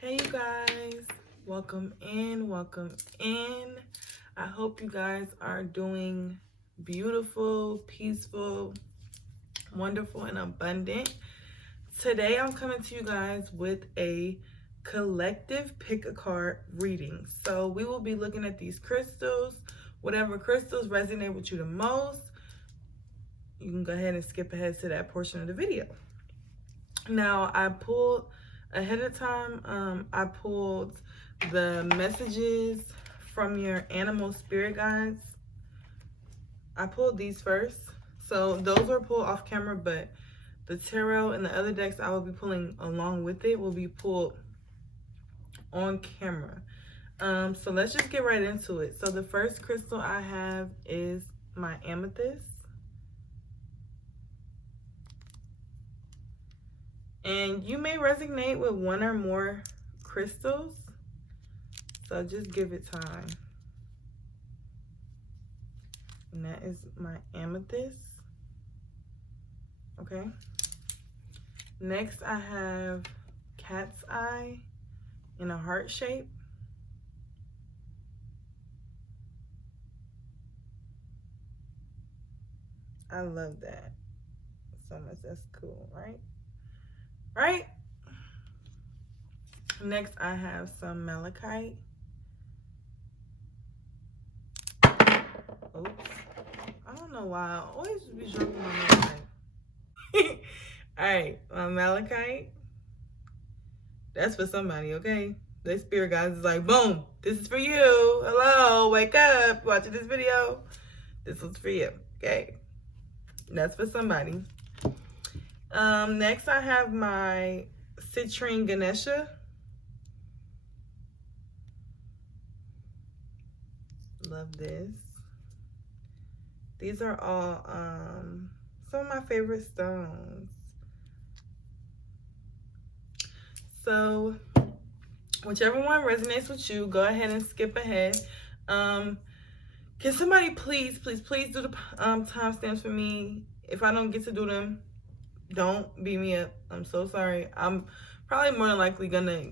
Hey you guys, welcome in. I hope you guys are doing beautiful, peaceful, wonderful, and abundant. Today I'm coming to you guys with a collective pick a card reading. So we will be looking at these crystals. Whatever crystals resonate with you the most, you can go ahead and skip ahead to that portion of the video. Now I pulled ahead of time, I pulled the messages from your animal spirit guides. I pulled these first. So those were pulled off camera, but the tarot and the other decks I will be pulling along with it will be pulled on camera. So let's just get right into it. So the first crystal I have is my amethyst. And you may resonate with one or more crystals, so just give it time. And that is my amethyst. Okay. Next, I have cat's eye in a heart shape. I love that so much. That's cool, right? Right. Next, I have some malachite. Oops. I don't know why I always be dropping my malachite. Alright, my malachite. That's for somebody, okay? The spirit guys is like, boom, this is for you. Hello, wake up. Watching this video. This was for you, okay? That's for somebody. Next I have my Citrine Ganesha. Love this. These are all some of my favorite stones. So whichever one resonates with you, go ahead and skip ahead. Can somebody please do the timestamps for me? If I don't get to do them, don't beat me up. I'm so sorry. I'm probably more than likely gonna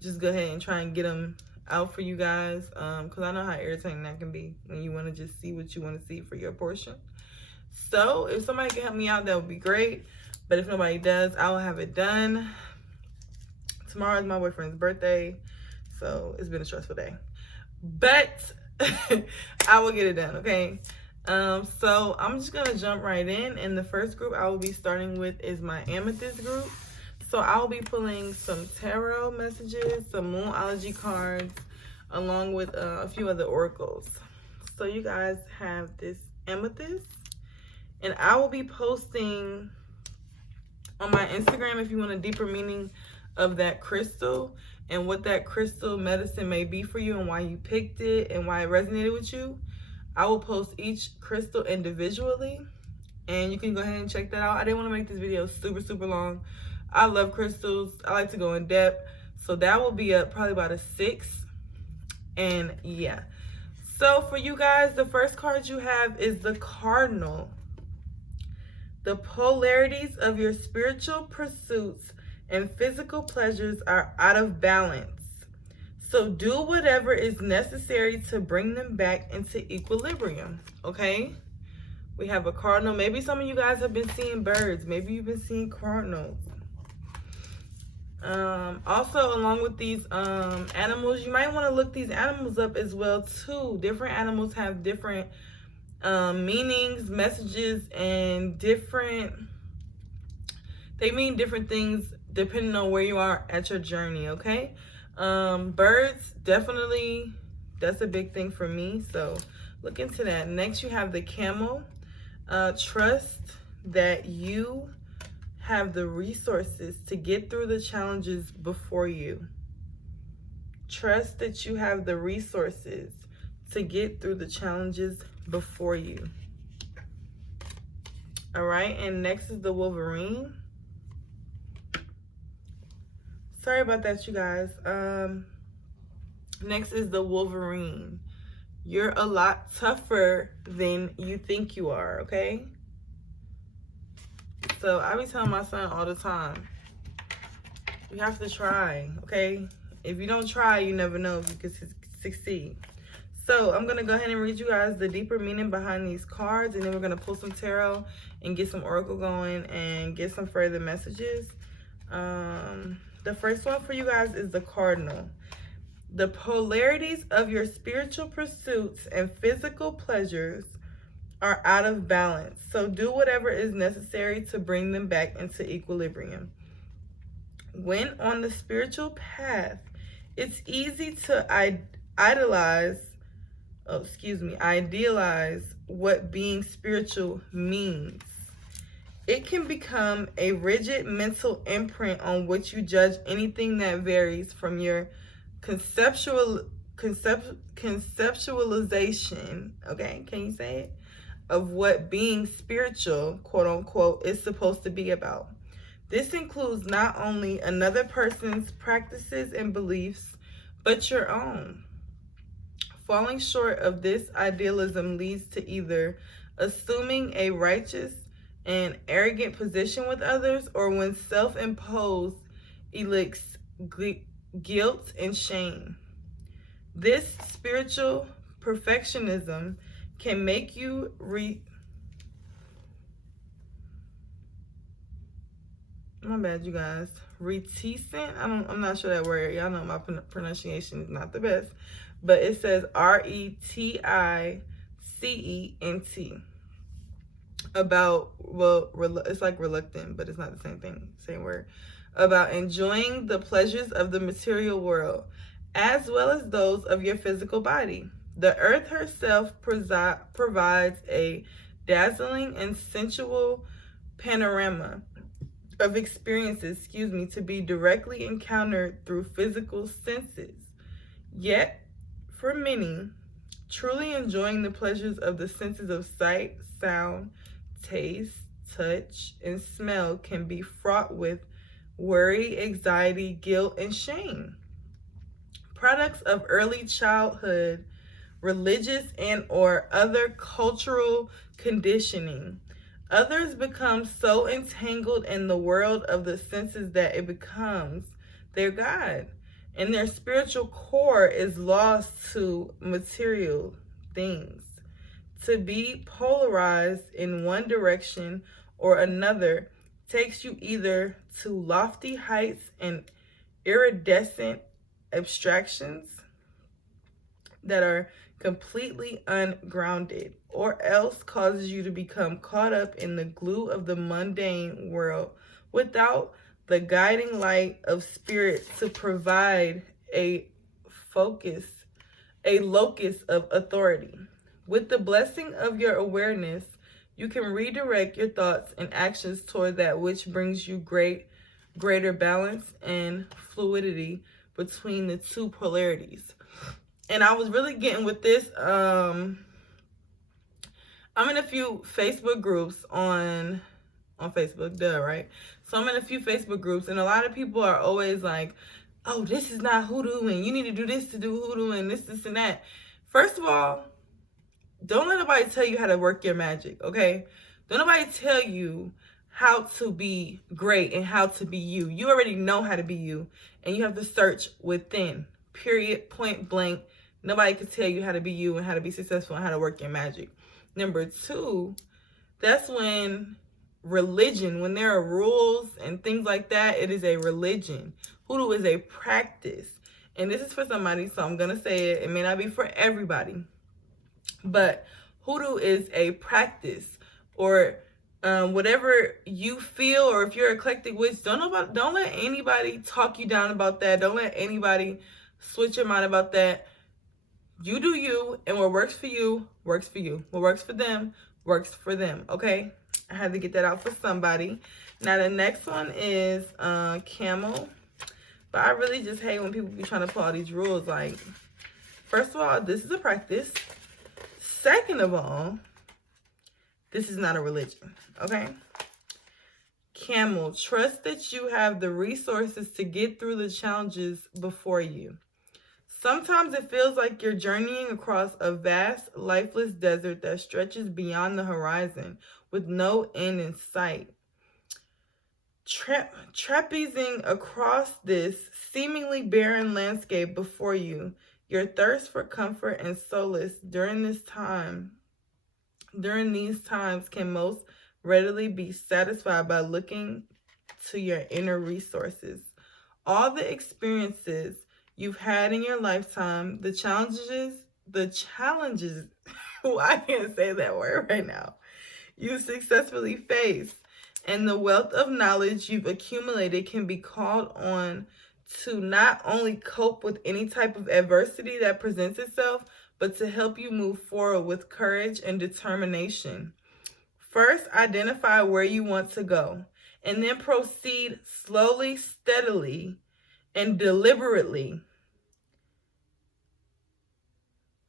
just go ahead and try and get them out for you guys, because I know how irritating that can be when you want to just see what you want to see for your portion. So if somebody can help me out, that would be great. But if nobody does, I will have it done. Tomorrow is my boyfriend's birthday, so it's been a stressful day, but I will get it done, okay? So I'm just gonna jump right in, and the first group I will be starting with is my amethyst group. So I will be pulling some tarot messages, some moonology cards, along with a few other oracles. So you guys have this amethyst, and I will be posting on my Instagram if you want a deeper meaning of that crystal and what that crystal medicine may be for you and why you picked it and why it resonated with you. I will post each crystal individually, and you can go ahead and check that out. I didn't want to make this video super long. I love crystals. I like to go in depth. So that will be up probably about a 6. And yeah. So for you guys, the first card you have is the Cardinal. The polarities of your spiritual pursuits and physical pleasures are out of balance. So do whatever is necessary to bring them back into equilibrium, okay? We have a cardinal. Maybe some of you guys have been seeing birds. Maybe you've been seeing cardinals. Also, along with these animals, you might want to look these animals up as well, too. Different animals have different meanings, messages, and they mean different things depending on where you are at your journey, okay? Birds, definitely, that's a big thing for me, so look into that. Next, you have the Camel. Trust that you have the resources to get through the challenges before you. Trust that you have the resources to get through the challenges before you. All right, and next is the Wolverine. Sorry about that, you guys. Next is the Wolverine. You're a lot tougher than you think you are, okay? So I be telling my son all the time, You have to try, okay? If you don't try, you never know if you can succeed. So I'm going to go ahead and read you guys the deeper meaning behind these cards. And then we're going to pull some tarot and get some oracle going and get some further messages. The first one for you guys is the Cardinal. The polarities of your spiritual pursuits and physical pleasures are out of balance. So do whatever is necessary to bring them back into equilibrium. When on the spiritual path, it's easy to idealize what being spiritual means. It can become a rigid mental imprint on which you judge anything that varies from your conceptualization, okay, can you say it, of what being spiritual, quote unquote, is supposed to be about. This includes not only another person's practices and beliefs, but your own. Falling short of this idealism leads to either assuming a righteous and arrogant position with others, or when self-imposed elicits guilt and shame. This spiritual perfectionism can make you my bad, you guys. Reticent. I'm not sure that word. Y'all know my pronunciation is not the best, but it says RETICENT about, well, it's like reluctant, but it's not the same thing. Same word. About enjoying the pleasures of the material world, as well as those of your physical body. The earth herself provides a dazzling and sensual panorama of experiences, to be directly encountered through physical senses. Yet, for many, truly enjoying the pleasures of the senses of sight, sound, taste, touch, and smell can be fraught with worry, anxiety, guilt, and shame. Products of early childhood, religious and or other cultural conditioning. Others become so entangled in the world of the senses that it becomes their God, and their spiritual core is lost to material things. To be polarized in one direction or another takes you either to lofty heights and iridescent abstractions that are completely ungrounded, or else causes you to become caught up in the glue of the mundane world without the guiding light of spirit to provide a locus of authority. With the blessing of your awareness, you can redirect your thoughts and actions toward that which brings you greater balance and fluidity between the two polarities. And I was really getting with this. I'm in a few Facebook groups on Facebook, right? So I'm in a few Facebook groups, and a lot of people are always like, oh, this is not hoodoo, and you need to do this to do hoodoo, and this and that. First of all, don't let nobody tell you how to work your magic, okay? Don't nobody tell you how to be great and how to be you. You already know how to be you, and you have to search within, period, point blank. Nobody can tell you how to be you and how to be successful and how to work your magic. Number two, that's when religion, when there are rules and things like that, it is a religion. Hoodoo is a practice. And this is for somebody, so I'm going to say it. It may not be for everybody. But hoodoo is a practice, or whatever you feel, or if you're eclectic witch, don't let anybody talk you down about that. Don't let anybody switch your mind about that. You do you, and what works for you, works for you. What works for them, okay? I had to get that out for somebody. Now, the next one is Camel. But I really just hate when people be trying to pull all these rules. Like, first of all, this is a practice. Second of all, this is not a religion, okay? Camel, trust that you have the resources to get through the challenges before you. Sometimes it feels like you're journeying across a vast, lifeless desert that stretches beyond the horizon with no end in sight. trapezing across this seemingly barren landscape before you. Your thirst for comfort and solace during these times can most readily be satisfied by looking to your inner resources. All the experiences you've had in your lifetime, the challenges, I can't say that word right now, you successfully faced, and the wealth of knowledge you've accumulated can be called on to not only cope with any type of adversity that presents itself, but to help you move forward with courage and determination. First, identify where you want to go, and then proceed slowly, steadily, and deliberately.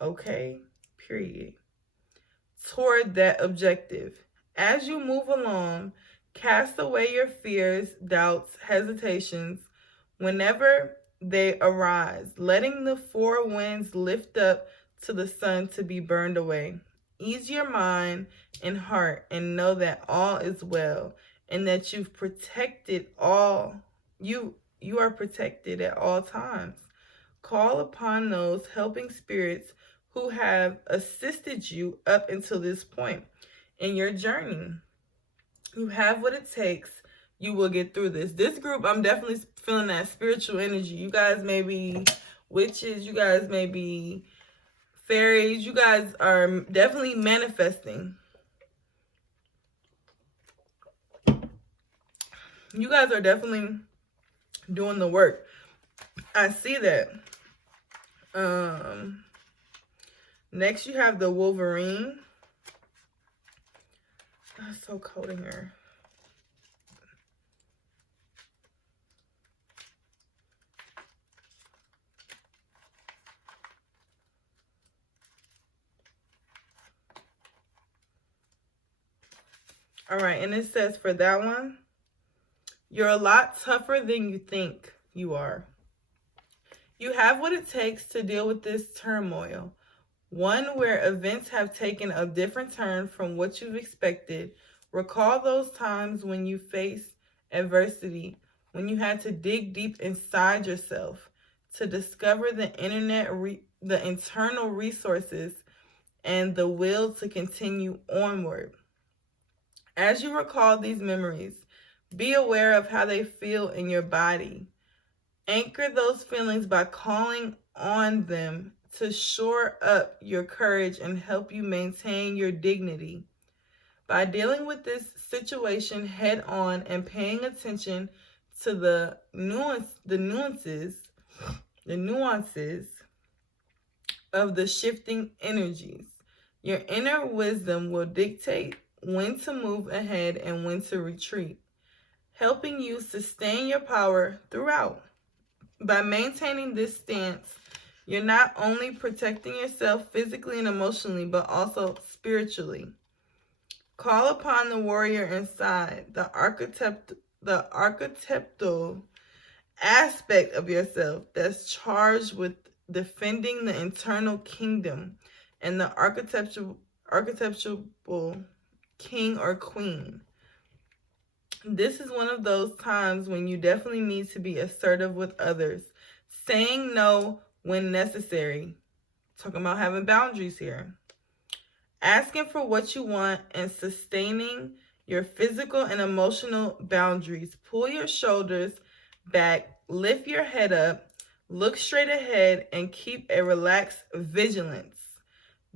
Okay, period. Toward that objective. As you move along, cast away your fears, doubts, hesitations whenever they arise, letting the four winds lift up to the sun to be burned away. Ease your mind and heart and know that all is well and that you are protected at all times. Call upon those helping spirits who have assisted you up until this point in your journey. You have what it takes. You will get through this. This group, I'm definitely feeling that spiritual energy. You guys may be witches. You guys may be fairies. You guys are definitely manifesting. You guys are definitely doing the work. I see that. Next, you have the Wolverine. Oh, it's so cold in here. All right, and it says for that one, you're a lot tougher than you think you are. You have what it takes to deal with this turmoil. One where events have taken a different turn from what you've expected. Recall those times when you faced adversity, when you had to dig deep inside yourself to discover the internal resources and the will to continue onward. As you recall these memories, be aware of how they feel in your body. Anchor those feelings by calling on them to shore up your courage and help you maintain your dignity. By dealing with this situation head on and paying attention to the nuances of the shifting energies, your inner wisdom will dictate when to move ahead and when to retreat, helping you sustain your power throughout. By maintaining this stance, you're not only protecting yourself physically and emotionally, but also spiritually. Call upon the warrior inside, the archetypal aspect of yourself that's charged with defending the internal kingdom, and the archetypal king or queen. This is one of those times when you definitely need to be assertive with others, saying no when necessary. Talking about having boundaries here. Asking for what you want and sustaining your physical and emotional boundaries. Pull your shoulders back, lift your head up, look straight ahead, and keep a relaxed vigilance.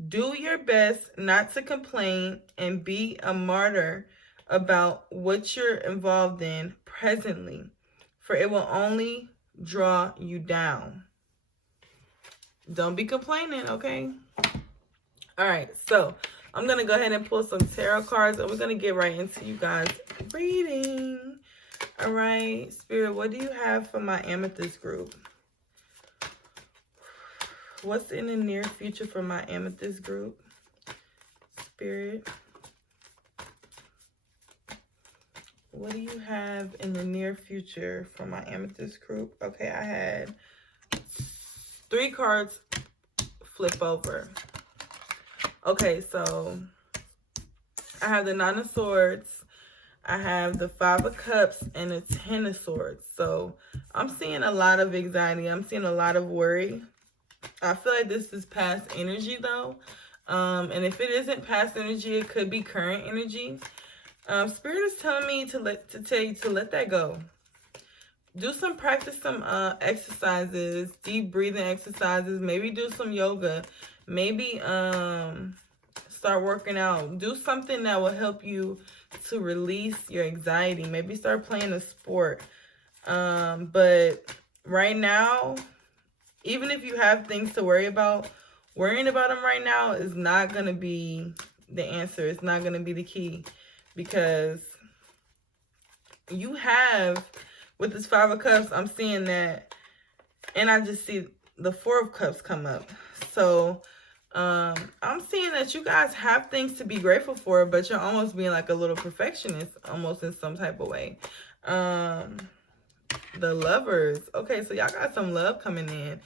Do your best not to complain and be a martyr about what you're involved in presently, for it will only draw you down. Don't be complaining, okay? All right, so I'm going to go ahead and pull some tarot cards, and we're going to get right into you guys' reading. All right, Spirit, what do you have for my Amethyst group? What's in the near future for my Amethyst group? Spirit, what do you have in the near future for my Amethyst group? Okay, I had 3 cards flip over. Okay, so I have the Nine of Swords, I have the Five of Cups and the Ten of Swords. So I'm seeing a lot of anxiety. I'm seeing a lot of worry. I feel like this is past energy though. And if it isn't past energy, it could be current energy. Spirit is telling me to tell you to let that go. Practice some exercises, deep breathing exercises. Maybe do some yoga. Maybe start working out. Do something that will help you to release your anxiety. Maybe start playing a sport. But right now, even if you have things to worry about, worrying about them right now is not going to be the answer. It's not going to be the key, because you have, with this Five of Cups, I'm seeing that, and I just see the Four of Cups come up. So I'm seeing that you guys have things to be grateful for, but you're almost being like a little perfectionist, almost in some type of way. The Lovers. Okay, so y'all got some love coming in.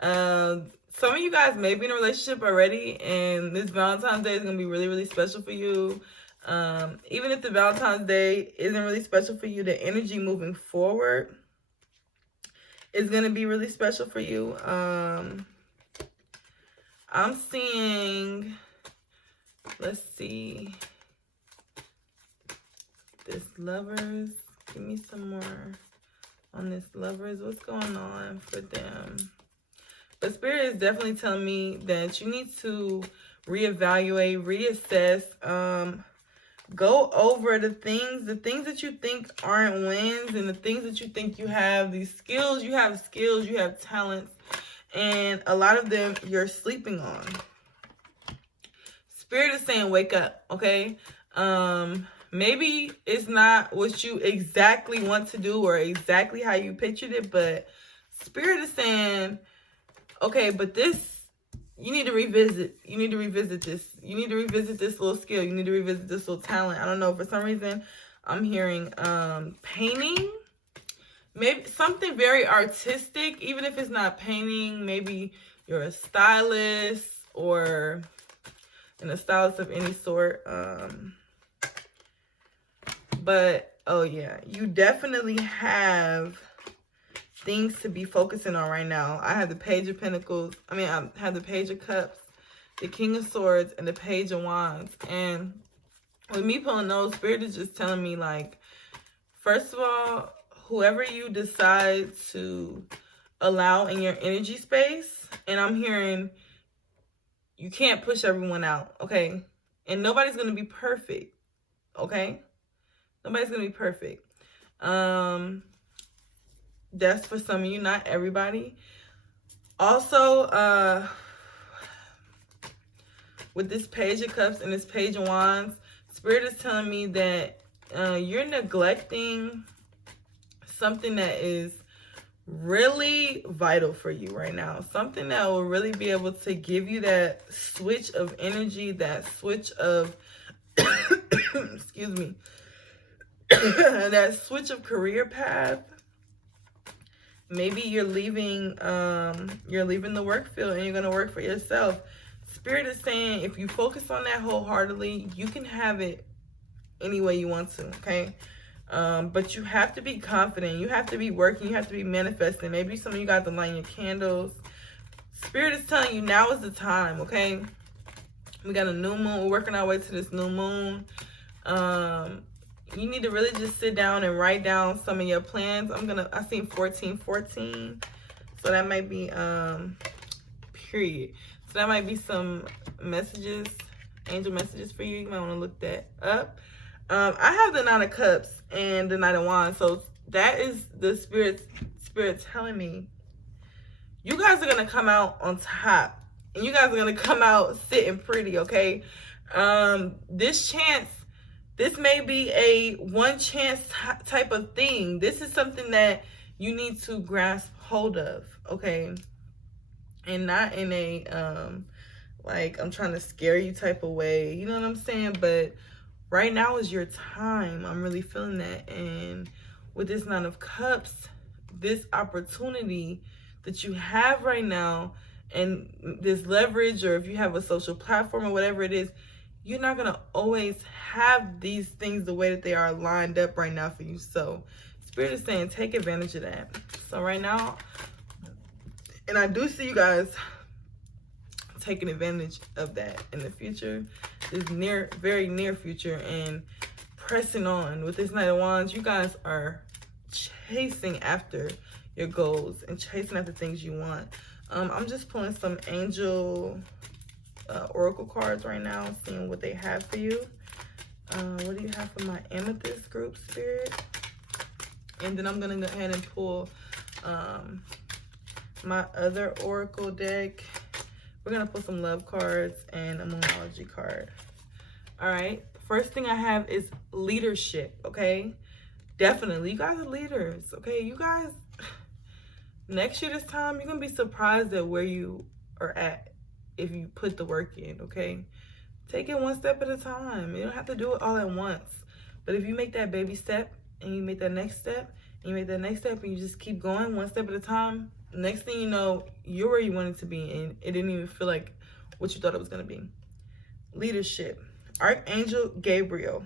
Some of you guys may be in a relationship already, and this Valentine's Day is going to be really, really special for you. Even if the Valentine's Day isn't really special for you, the energy moving forward is going to be really special for you. I'm seeing, let's see, this Lovers. Give me some more on this Lovers. What's going on for them? But Spirit is definitely telling me that you need to reevaluate, reassess, go over the things that you think aren't wins, and the things that you think you have, these skills, you have talents, and a lot of them you're sleeping on. Spirit is saying wake up, okay? Maybe it's not what you exactly want to do or exactly how you pictured it, but Spirit is saying, okay, but this, you need to revisit. You need to revisit this. You need to revisit this little skill. You need to revisit this little talent. I don't know. For some reason, I'm hearing painting. Maybe something very artistic. Even if it's not painting, maybe you're a stylist or a stylist of any sort. But, oh yeah, you definitely have things to be focusing on right now. I have the Page of Pentacles. I have the Page of Cups, the King of Swords, and the Page of Wands. And with me pulling those, Spirit is just telling me, like, first of all, whoever you decide to allow in your energy space, and I'm hearing you can't push everyone out, okay? And nobody's going to be perfect, okay? Nobody's going to be perfect. That's for some of you, not everybody. Also, with this Page of Cups and this Page of Wands, Spirit is telling me that you're neglecting something that is really vital for you right now. Something that will really be able to give you that switch of energy, that switch of, excuse me, that switch of career path. Maybe you're leaving the work field and you're going to work for yourself. Spirit is saying if you focus on that wholeheartedly, you can have it any way you want to, okay? But you have to be confident. You have to be working. You have to be manifesting. Maybe some of you got to light your candles. Spirit is telling you now is the time, okay? We got a new moon. We're working our way to this new moon. You need to really just sit down and write down some of your plans. I seen 1414. So that might be, period. So that might be some messages, angel messages for you. You might want to look that up. I have the Nine of Cups and the Knight of Wands. So that is the spirit telling me you guys are going to come out on top. And you guys are going to come out sitting pretty, okay? This may be a one chance type of thing. This is something that you need to grasp hold of, okay? And not in a, like, I'm trying to scare you type of way. You know what I'm saying? But right now is your time. I'm really feeling that. And with this Nine of Cups, this opportunity that you have right now, and this leverage, or if you have a social platform or whatever it is, you're not going to always have these things the way that they are lined up right now for you. So Spirit is saying take advantage of that. So right now, and I do see you guys taking advantage of that in the future, this very near future, and pressing on with this Knight of Wands. You guys are chasing after your goals and chasing after things you want. I'm just pulling some angel oracle cards right now, seeing what they have for you. What do you have for my amethyst group, Spirit? And then I'm gonna go ahead and pull my other oracle deck. We're gonna put some love cards and a Moonology card. All right, first thing I have is leadership. Okay, definitely, you guys are leaders. Okay, you guys, next year this time, you're gonna be surprised at where you are at if you put the work in. Okay, take it one step at a time. You don't have to do it all at once, but if you make that baby step and you make that next step and you make that next step and you just keep going one step at a time, next thing you know, you're where you wanted to be, and it didn't even feel like what you thought it was going to be. Leadership. Archangel Gabriel.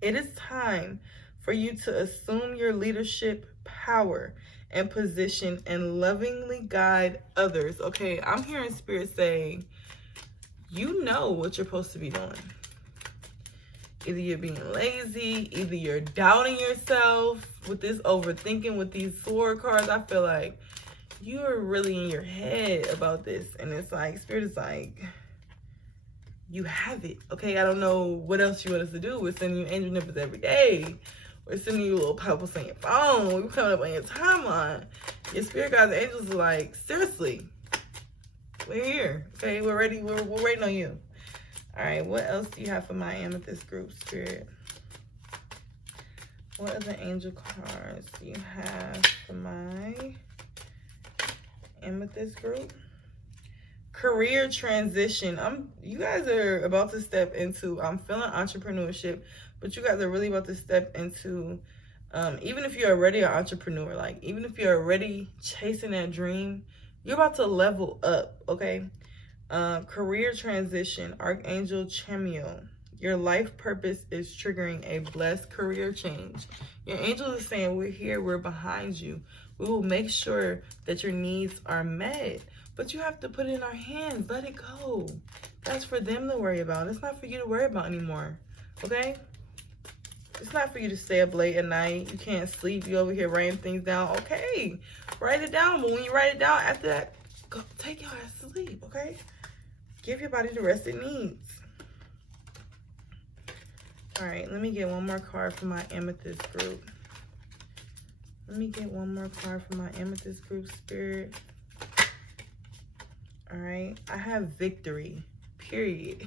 It is time for you to assume your leadership power and position and lovingly guide others. Okay, I'm hearing Spirit say, you know what you're supposed to be doing. Either you're being lazy, either you're doubting yourself with this overthinking with these sword cards. I feel like you're really in your head about this. And it's like, Spirit is like, you have it. Okay, I don't know what else you want us to do. We're sending you angel nippers every day. We're sending you little pop-ups on your phone. We're coming up on your timeline. Your spirit guides and angels are like, seriously, we're here. Okay, we're ready. We're waiting on you. All right, what else do you have for my amethyst group, Spirit? What other angel cards do you have for my amethyst group? Career transition. You guys are about to step into, I'm feeling entrepreneurship, but you guys are really about to step into, even if you're already an entrepreneur, like even if you're already chasing that dream, you're about to level up, okay? Career transition, Archangel Chameleo. Your life purpose is triggering a blessed career change. Your angel is saying, we're here, we're behind you. We will make sure that your needs are met. But you have to put it in our hands. Let it go. That's for them to worry about. It's not for you to worry about anymore. Okay? It's not for you to stay up late at night. You can't sleep. You over here writing things down. Okay. Write it down. But when you write it down, after that, go take your ass to sleep. Okay? Give your body the rest it needs. All right. Let me get one more card for my amethyst group. Let me get one more card for my amethyst group, Spirit. All right, I have victory, period.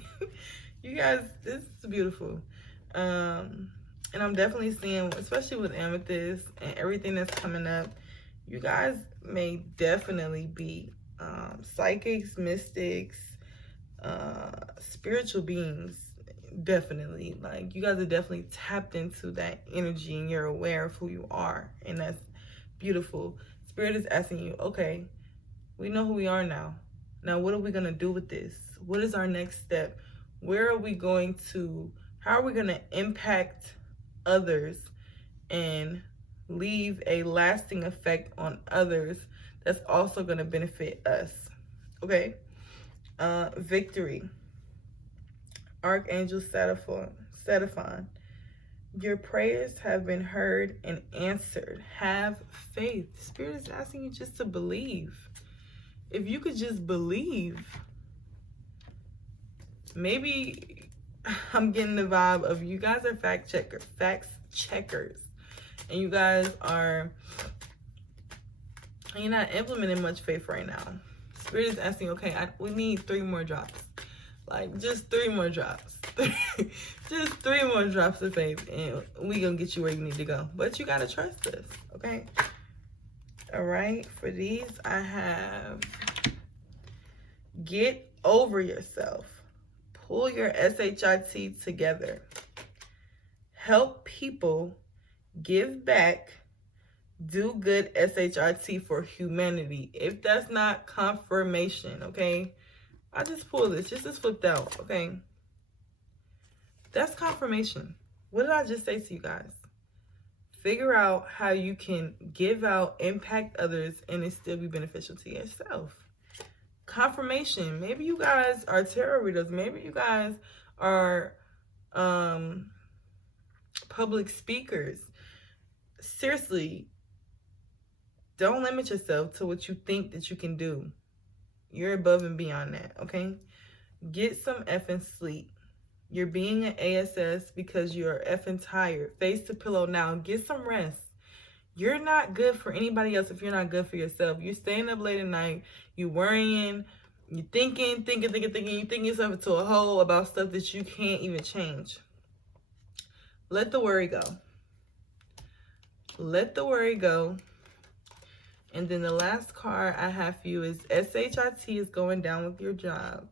You guys, this is beautiful. And I'm definitely seeing, especially with amethyst and everything that's coming up, you guys may definitely be psychics, mystics, spiritual beings, definitely. Like, you guys are definitely tapped into that energy and you're aware of who you are, and that's beautiful. Spirit is asking you, okay, we know who we are now. Now, what are we going to do with this? What is our next step? Where are we going to, how are we going to impact others and leave a lasting effect on others that's also going to benefit us? Okay. Victory. Archangel Satisfy. Your prayers have been heard and answered. Have faith. Spirit is asking you just to believe. If you could just believe, maybe I'm getting the vibe of you guys are facts checkers, and you guys are, you're not implementing much faith right now. Spirit is asking, okay, we need 3 more drops, like just 3 more drops, just 3 more drops of faith, and we gonna get you where you need to go. But you gotta trust us, okay? All right, for these, I have get over yourself. Pull your SHIT together. Help people. Give back. Do good SHIT for humanity. If that's not confirmation, okay? I just pulled this. Just flipped out, okay? That's confirmation. What did I just say to you guys? Figure out how you can give out, impact others, and it still be beneficial to yourself. Confirmation. Maybe you guys are tarot readers. Maybe you guys are public speakers. Seriously, don't limit yourself to what you think that you can do. You're above and beyond that, okay? Get some effing sleep. You're being an ASS because you're effing tired. Face the pillow now. Get some rest. You're not good for anybody else if you're not good for yourself. You're staying up late at night. You're worrying. You're thinking. You think yourself into a hole about stuff that you can't even change. Let the worry go. Let the worry go. And then the last card I have for you is SHIT is going down with your job.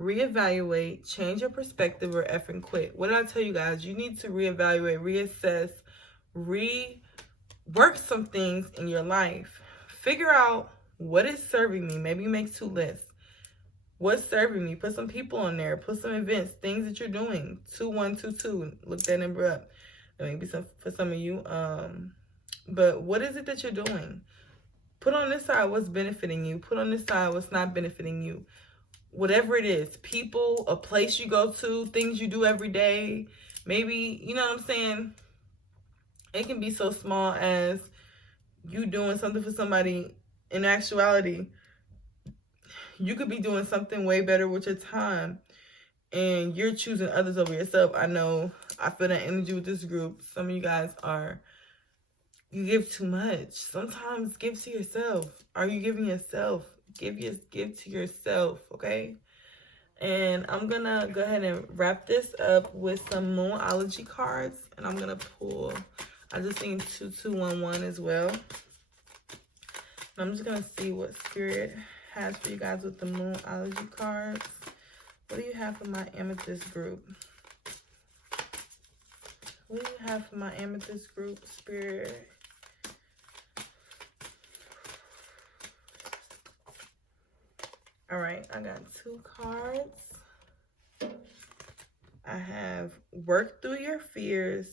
Reevaluate, change your perspective, or effing quit. What did I tell you guys? You need to reevaluate, reassess, rework some things in your life. Figure out what is serving me. Maybe you make 2 lists. What's serving me? Put some people on there. Put some events, things that you're doing. 2122. Look that number up. Maybe some for some of you. But what is it that you're doing? Put on this side what's benefiting you. Put on this side what's not benefiting you. Whatever it is, people, a place you go to, things you do every day. Maybe, you know what I'm saying? It can be so small as you doing something for somebody. In actuality, you could be doing something way better with your time. And you're choosing others over yourself. I know, I feel that energy with this group. Some of you guys are, you give too much. Sometimes give to yourself. Are you giving yourself? Give to yourself, okay? And I'm gonna go ahead and wrap this up with some Moonology cards, and I'm gonna pull. I just need 2211 as well. And I'm just gonna see what Spirit has for you guys with the Moonology cards. What do you have for my Amethyst group? What do you have for my Amethyst group, Spirit? All right, I got 2 cards. I have work through your fears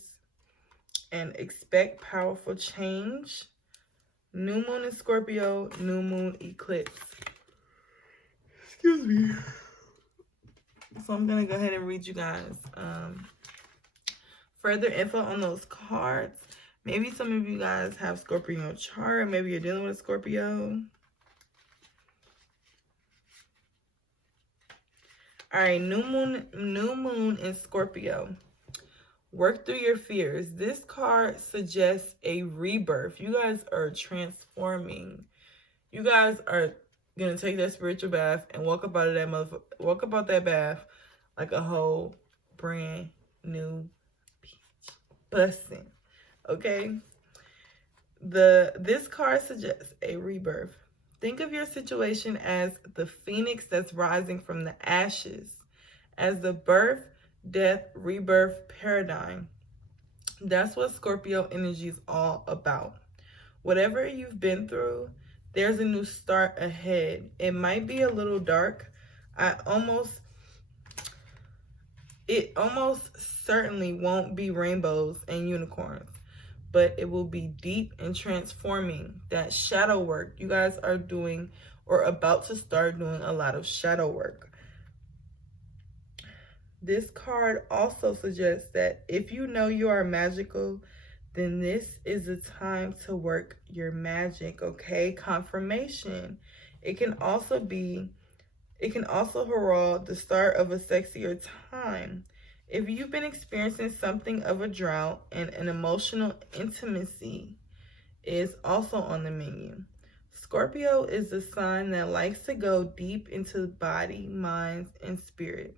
and expect powerful change. New moon in Scorpio, new moon eclipse. Excuse me. So I'm going to go ahead and read you guys further info on those cards. Maybe some of you guys have Scorpio chart. Maybe you're dealing with a Scorpio. All right, new moon in Scorpio. Work through your fears. This card suggests a rebirth. You guys are transforming. You guys are gonna take that spiritual bath and walk up out of that walk up out that bath like a whole brand new bussin'. Okay. This card suggests a rebirth. Think of your situation as the phoenix that's rising from the ashes, as the birth, death, rebirth paradigm. That's what Scorpio energy is all about. Whatever you've been through, there's a new start ahead. It might be a little dark. It almost certainly won't be rainbows and unicorns, but it will be deep and transforming. That shadow work. You guys are doing or about to start doing a lot of shadow work. This card also suggests that if you know you are magical, then this is the time to work your magic, okay? Confirmation. It can also herald the start of a sexier time. If you've been experiencing something of a drought, and an emotional intimacy is also on the menu. Scorpio is the sign that likes to go deep into the body, mind, and spirit.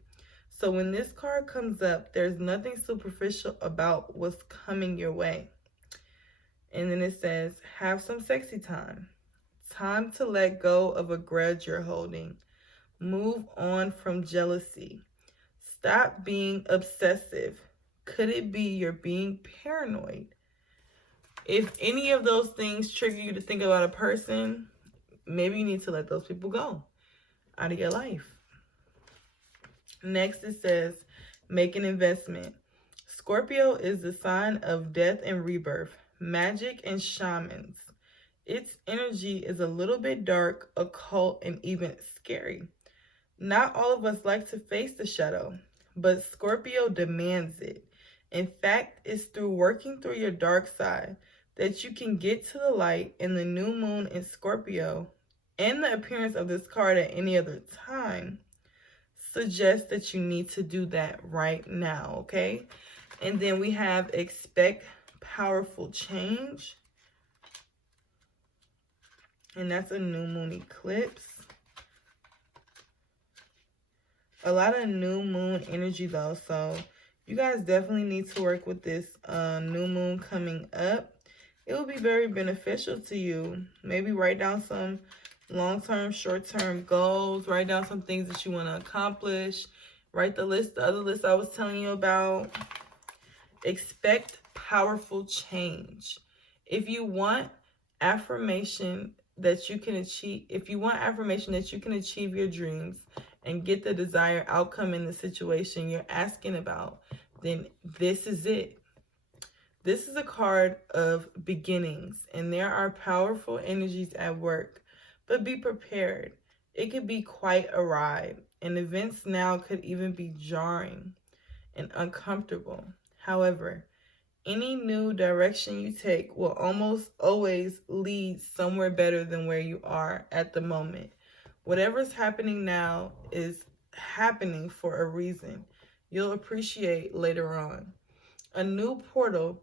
So when this card comes up, there's nothing superficial about what's coming your way. And then it says, have some sexy time. Time to let go of a grudge you're holding. Move on from jealousy. Stop being obsessive. Could it be you're being paranoid? If any of those things trigger you to think about a person, maybe you need to let those people go out of your life. Next, it says, Make an investment. Scorpio is the sign of death and rebirth, magic and shamans. Its energy is a little bit dark, occult, and even scary. Not all of us like to face the shadow, but Scorpio demands it. In fact, it's through working through your dark side that you can get to the light, and the new moon in Scorpio and the appearance of this card at any other time suggests that you need to do that right now, okay? And then we have expect powerful change. And that's a new moon eclipse. A lot of new moon energy though, so you guys definitely need to work with this new moon coming up. It will be very beneficial to you. Maybe write down some long-term, short-term goals. Write down some things that you want to accomplish. Write the other list I was telling you about. Expect powerful change. If you want affirmation that you can achieve, your dreams and get the desired outcome in the situation you're asking about, then this is it. This is a card of beginnings, and there are powerful energies at work, but be prepared. It could be quite a ride, and events now could even be jarring and uncomfortable. However, any new direction you take will almost always lead somewhere better than where you are at the moment. Whatever's happening now is happening for a reason. You'll appreciate later on. A new portal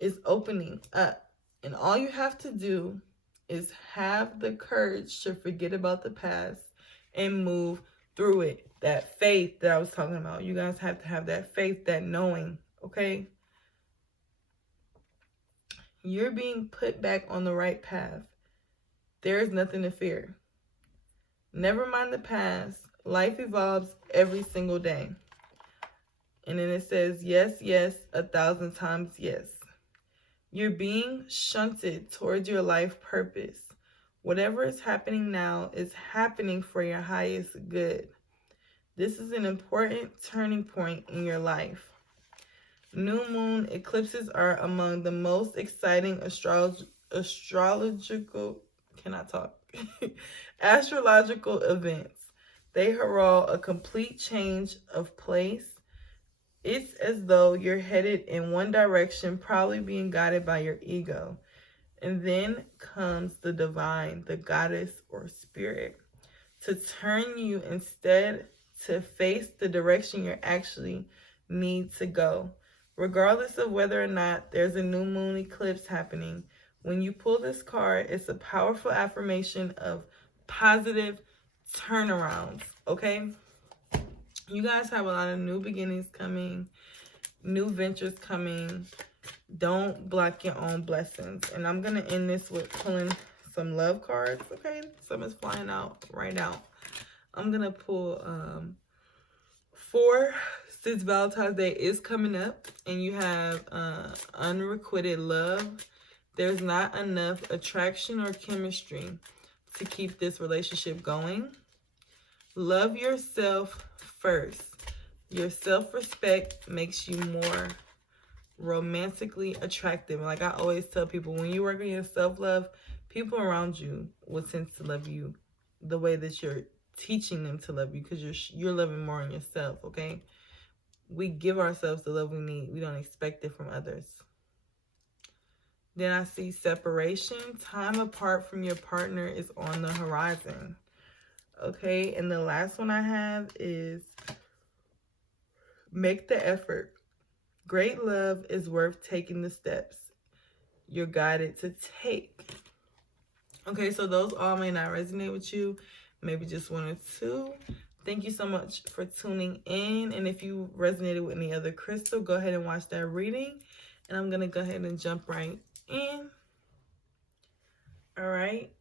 is opening up, and all you have to do is have the courage to forget about the past and move through it. That faith that I was talking about. You guys have to have that faith, that knowing, okay? You're being put back on the right path. There is nothing to fear. Never mind the past. Life evolves every single day. And then it says, yes, yes, 1,000 times yes. You're being shunted towards your life purpose. Whatever is happening now is happening for your highest good. This is an important turning point in your life. New moon eclipses are among the most exciting astrological events. They herald a complete change of place. It's as though you're headed in one direction, probably being guided by your ego. And then comes the divine, the goddess or spirit, to turn you instead to face the direction you actually need to go. Regardless of whether or not there's a new moon eclipse happening, when you pull this card, it's a powerful affirmation of positive turnarounds, okay? You guys have a lot of new beginnings coming, new ventures coming. Don't block your own blessings. And I'm going to end this with pulling some love cards, okay? Something's flying out right now. I'm going to pull 4, since Valentine's Day is coming up and you have unrequited love. There's not enough attraction or chemistry to keep this relationship going. Love yourself first. Your self-respect makes you more romantically attractive. Like I always tell people, when you work on your self-love, people around you will tend to love you the way that you're teaching them to love you, because you're loving more on yourself, okay? We give ourselves the love we need. We don't expect it from others. Then I see separation. Time apart from your partner is on the horizon. Okay, and the last one I have is make the effort. Great love is worth taking the steps you're guided to take. Okay, so those all may not resonate with you. Maybe just 1 or 2. Thank you so much for tuning in. And if you resonated with any other crystal, go ahead and watch that reading. And I'm going to go ahead and jump right in. All right.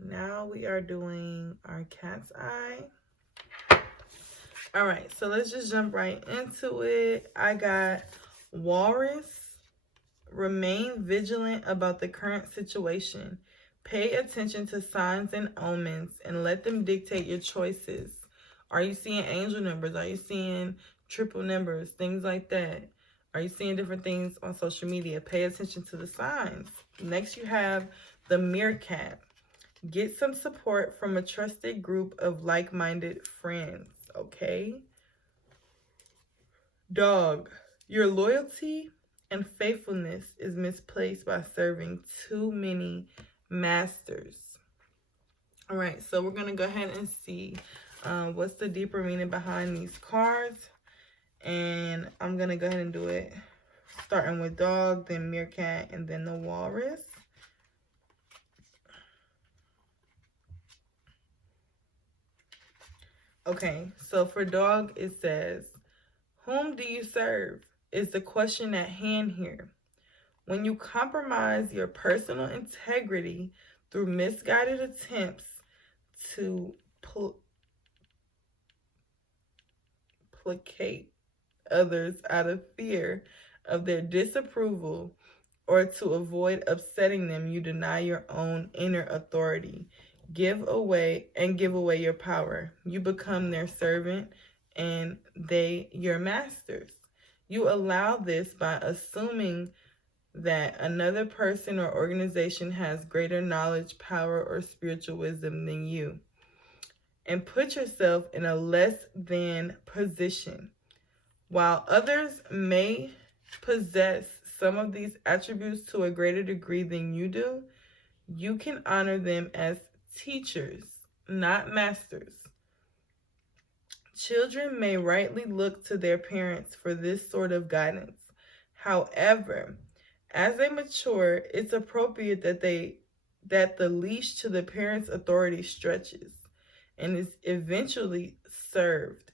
Now we are doing our cat's eye. All right. So let's just jump right into it. I got Walrus. Remain vigilant about the current situation. Pay attention to signs and omens and let them dictate your choices. Are you seeing angel numbers? Are you seeing triple numbers, things like that? Are you seeing different things on social media? Pay attention to the signs. Next, you have the meerkat. Get some support from a trusted group of like-minded friends, okay? Dog. Your loyalty and faithfulness is misplaced by serving too many masters. All right, so we're going to go ahead and see what's the deeper meaning behind these cards. And I'm going to go ahead and do it starting with dog, then meerkat, and then the walrus. Okay, so for dog, it says, whom do you serve is the question at hand here. When you compromise your personal integrity through misguided attempts to placate others out of fear of their disapproval or to avoid upsetting them, you deny your own inner authority. Give away your power. You become their servant and they your masters. You allow this by assuming that another person or organization has greater knowledge, power, or spiritual wisdom than you, and put yourself in a less than position. While others may possess some of these attributes to a greater degree than you do, you can honor them as teachers, not masters. Children may rightly look to their parents for this sort of guidance. However, as they mature, it's appropriate that the leash to the parents' authority stretches and is eventually served.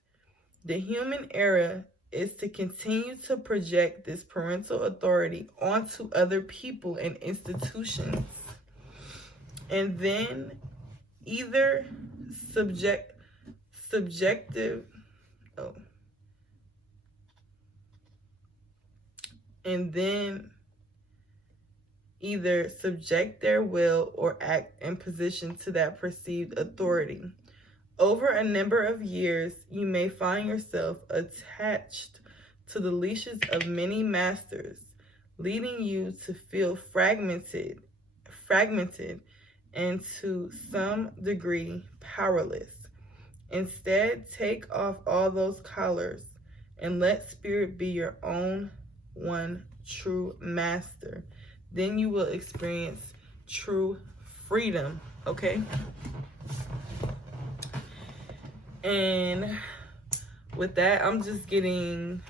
The human error is to continue to project this parental authority onto other people and institutions, and then either subject their will or act in position to that perceived authority. Over a number of years, you may find yourself attached to the leashes of many masters, leading you to feel fragmented and to some degree powerless. Instead, take off all those collars and let spirit be your own one true master. Then you will experience true freedom, okay? And with that, I'm just getting,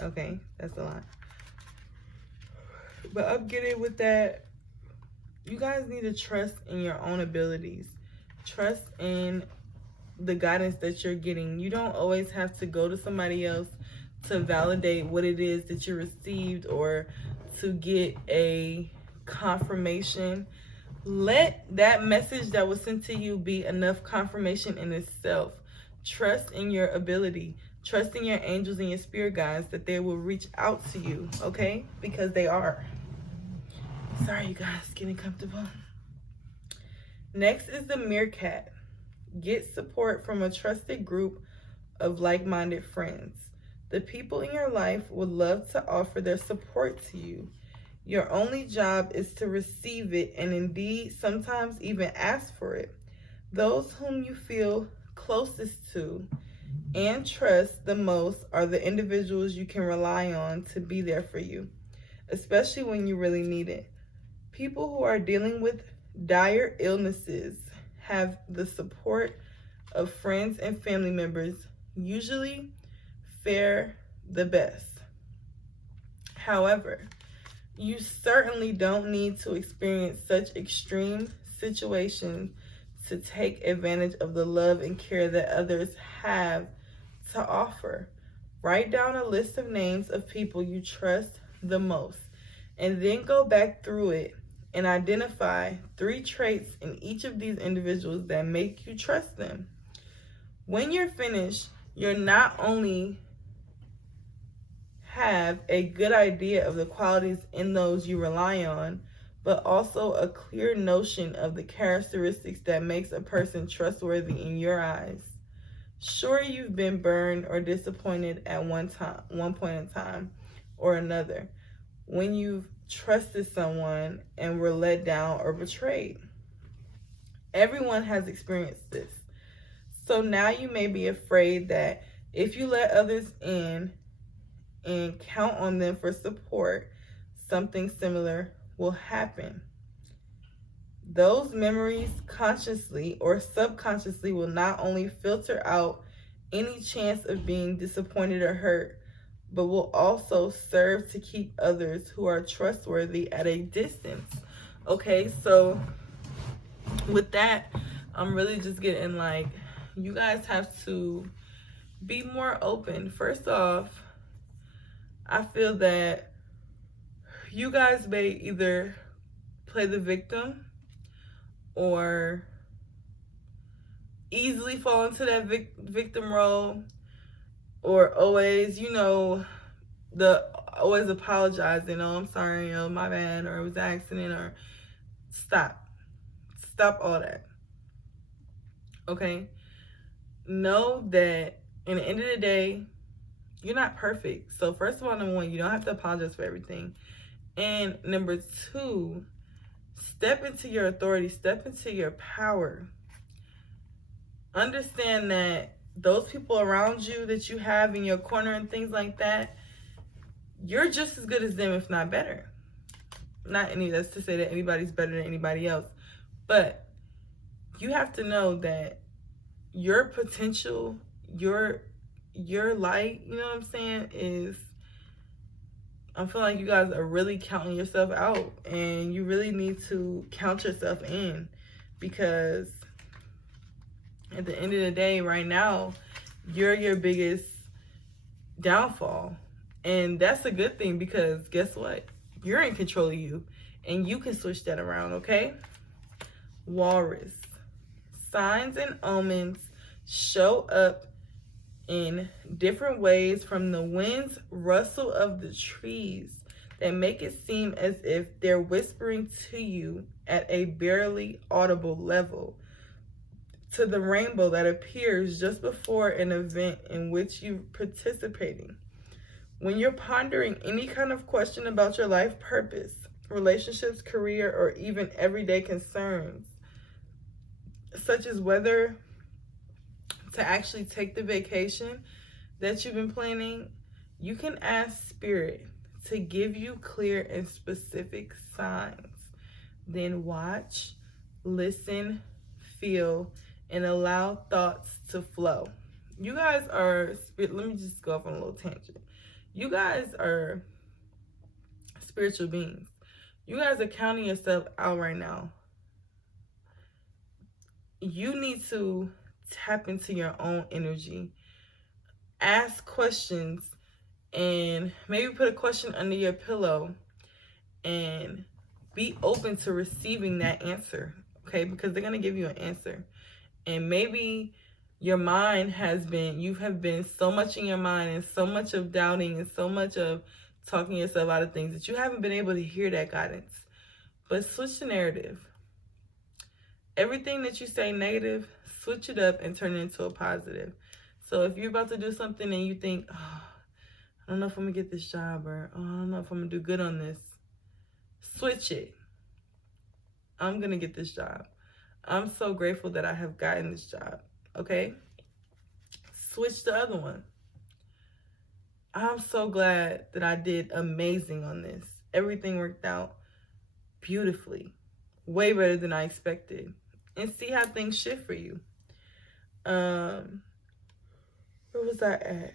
okay, that's a lot. But I'm getting with that, you guys need to trust in your own abilities. Trust in the guidance that you're getting. You don't always have to go to somebody else to validate what it is that you received or to get a confirmation. Let that message that was sent to you be enough confirmation in itself. Trust in your ability. Trust in your angels and your spirit guides that they will reach out to you, okay? Because they are. Sorry, you guys, getting comfortable. Next is the meerkat. Get support from a trusted group of like-minded friends. The people in your life would love to offer their support to you. Your only job is to receive it and indeed sometimes even ask for it. Those whom you feel closest to and trust the most are the individuals you can rely on to be there for you, especially when you really need it. People who are dealing with dire illnesses have the support of friends and family members, usually fare the best. However, you certainly don't need to experience such extreme situations to take advantage of the love and care that others have to offer. Write down a list of names of people you trust the most, and then go back through it and identify 3 traits in each of these individuals that make you trust them. When you're finished, you'll not only have a good idea of the qualities in those you rely on, but also a clear notion of the characteristics that makes a person trustworthy in your eyes. Sure, you've been burned or disappointed at one point in time or another, when you've trusted someone and were let down or betrayed. Everyone has experienced this. So now you may be afraid that if you let others in and count on them for support, something similar will happen. Those memories, consciously or subconsciously, will not only filter out any chance of being disappointed or hurt, but will also serve to keep others who are trustworthy at a distance. Okay, so with that, I'm really just getting like, you guys have to be more open. First off, I feel that you guys may either play the victim or easily fall into that victim role, or always, you know, always apologizing. Oh, I'm sorry, oh, my bad, or it was an accident, or stop all that. Okay, know that in the end of the day, you're not perfect. So first of all, number one, you don't have to apologize for everything. And number two, step into your authority, step into your power. Understand that those people around you that you have in your corner and things like that, you're just as good as them, if not better. That's to say that anybody's better than anybody else, but you have to know that your potential, your light, you know what I'm saying, I feel like you guys are really counting yourself out, and you really need to count yourself in, because at the end of the day, right now, you're your biggest downfall. And that's a good thing, because guess what? You're in control of you, and you can switch that around, okay? Walrus. Signs and omens show up in different ways, from the wind's rustle of the trees that make it seem as if they're whispering to you at a barely audible level, to the rainbow that appears just before an event in which you're participating. When you're pondering any kind of question about your life purpose, relationships, career, or even everyday concerns, such as whether to actually take the vacation that you've been planning, you can ask Spirit to give you clear and specific signs. Then watch, listen, feel, and allow thoughts to flow. You guys are, let me just go off on a little tangent. You guys are spiritual beings. You guys are counting yourself out right now. You need to tap into your own energy. Ask questions, and maybe put a question under your pillow and be open to receiving that answer, okay? Because they're going to give you an answer. And maybe your mind you have been so much in your mind, and so much of doubting, and so much of talking yourself out of things, that you haven't been able to hear that guidance. But switch the narrative. Everything that you say negative, switch it up and turn it into a positive. So if you're about to do something and you think, oh, I don't know if I'm going to get this job, or oh, I don't know if I'm going to do good on this, switch it. I'm going to get this job. I'm so grateful that I have gotten this job, okay? Switch the other one. I'm so glad that I did amazing on this. Everything worked out beautifully, way better than I expected. And see how things shift for you. Where was I at?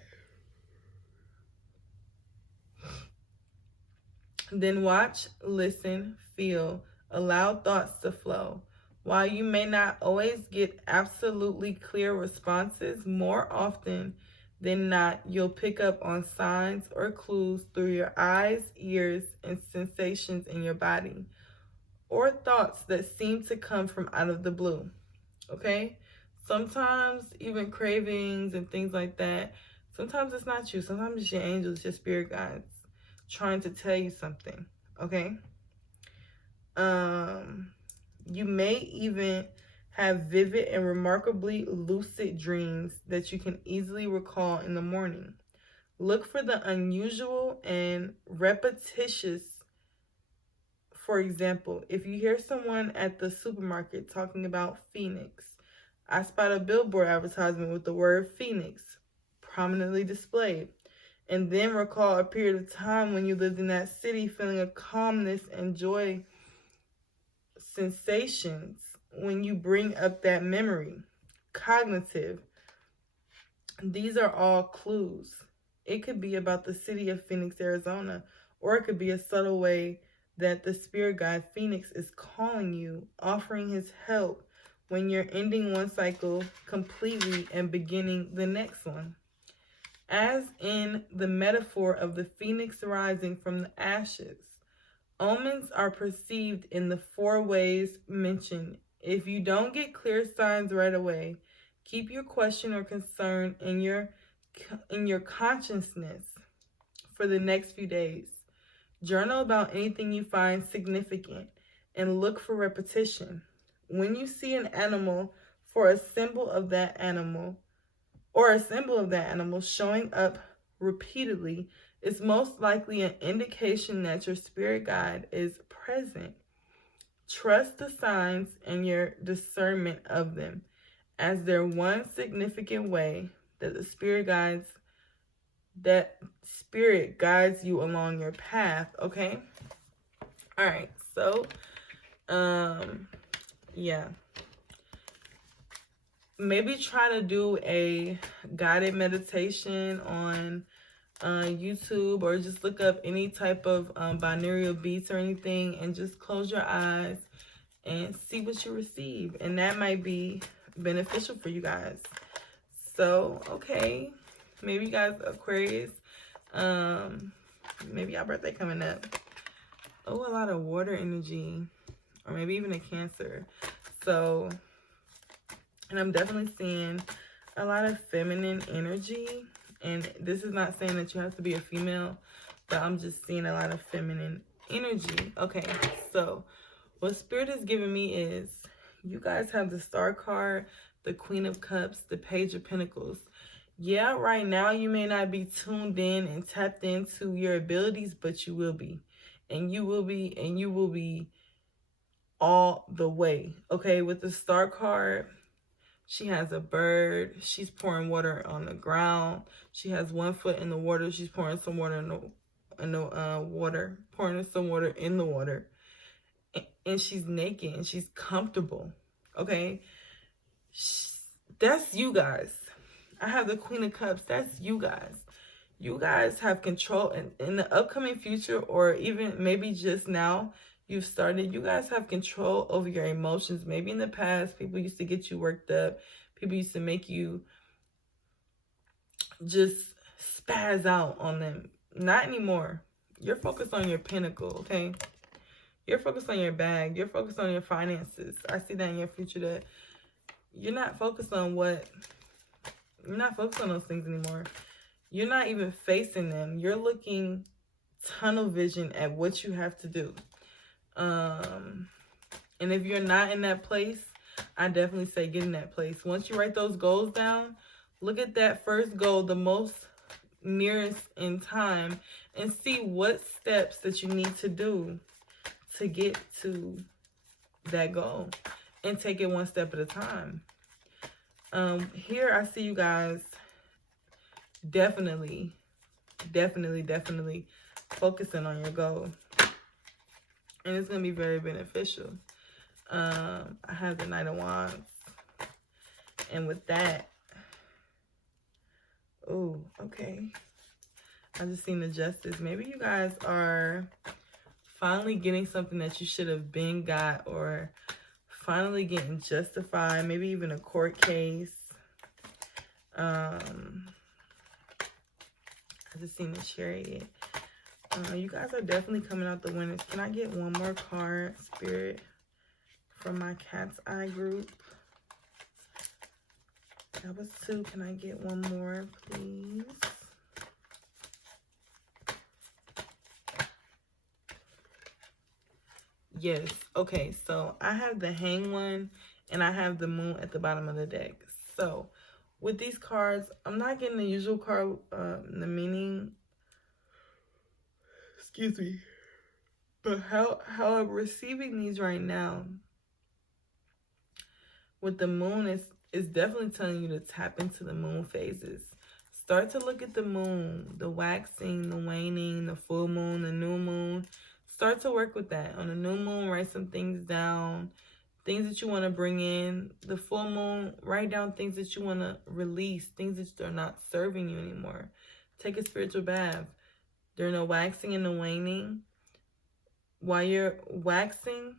Then watch, listen, feel, allow thoughts to flow. While you may not always get absolutely clear responses, more often than not, you'll pick up on signs or clues through your eyes, ears, and sensations in your body, or thoughts that seem to come from out of the blue, okay? Sometimes even cravings and things like that, sometimes it's not you. Sometimes it's your angels, your spirit guides trying to tell you something, okay? You may even Have vivid and remarkably lucid dreams that you can easily recall in the morning. Look for the unusual and repetitious. For example, if you hear someone at the supermarket talking about Phoenix, I spot a billboard advertisement with the word Phoenix prominently displayed, and then recall a period of time when you lived in that city feeling a calmness and joy sensations when you bring up that memory. Cognitive. These are all clues. It could be about the city of Phoenix, Arizona, or it could be a subtle way that the spirit guide Phoenix is calling you, offering his help when you're ending one cycle completely and beginning the next one. As in the metaphor of the phoenix rising from the ashes, omens are perceived in the 4 ways mentioned. If you don't get clear signs right away, keep your question or concern in your consciousness for the next few days. Journal about anything you find significant and look for repetition. When you see an animal or a symbol of that animal showing up repeatedly, it's most likely an indication that your spirit guide is present. Trust the signs and your discernment of them, as they're one significant way that the spirit guides you along your path. Okay. All right. So, yeah. Maybe try to do a guided meditation on YouTube, or just look up any type of binaural beats or anything, and just close your eyes and see what you receive, and that might be beneficial for you guys. So, okay, maybe you guys Aquarius, maybe your birthday coming up. Oh, a lot of water energy, or maybe even a Cancer. So, and I'm definitely seeing a lot of feminine energy. And this is not saying that you have to be a female, but I'm just seeing a lot of feminine energy. Okay, so what Spirit is giving me is you guys have the Star card, the Queen of Cups, the Page of Pentacles. Yeah, right now you may not be tuned in and tapped into your abilities, but you will be. And you will be all the way. Okay, with the Star card, she has a bird. She's pouring water on the ground. She has 1 foot in the water. She's pouring some water in the water, pouring some water in the water. And she's naked and she's comfortable. Okay, that's you guys. I have the Queen of Cups. That's you guys. You guys have control in the upcoming future, or even maybe just now you've started. You guys have control over your emotions. Maybe in the past, people used to get you worked up. People used to make you just spaz out on them. Not anymore. You're focused on your pinnacle, okay? You're focused on your bag. You're focused on your finances. I see that in your future, that you're not focused on those things anymore. You're not even facing them. You're looking tunnel vision at what you have to do. And if you're not in that place, I definitely say get in that place. Once you write those goals down, look at that first goal, the most nearest in time, and see what steps that you need to do to get to that goal, and take it one step at a time. Here I see you guys definitely focusing on your goal, and it's gonna be very beneficial. I have the Knight of Wands, and with that, oh, okay, I just seen the Justice. Maybe you guys are finally getting something that you should have been got, or finally getting justified, maybe even a court case. I just seen the Chariot. You guys are definitely coming out the winners. Can I get one more card, Spirit, from my Cat's Eye group? That was 2. Can I get one more, please? Yes. Okay, so I have the Hanged One and I have the moon at the bottom of the deck. So with these cards, I'm not getting the usual card, the meaning, excuse me, but how I'm receiving these right now with the moon is definitely telling you to tap into the moon phases. Start to look at the moon, the waxing, the waning, the full moon, the new moon. Start to work with that. On the new moon, write some things down, things that you want to bring in. The full moon, write down things that you want to release, things that are not serving you anymore. Take a spiritual bath. During the waxing and the waning, while you're waxing,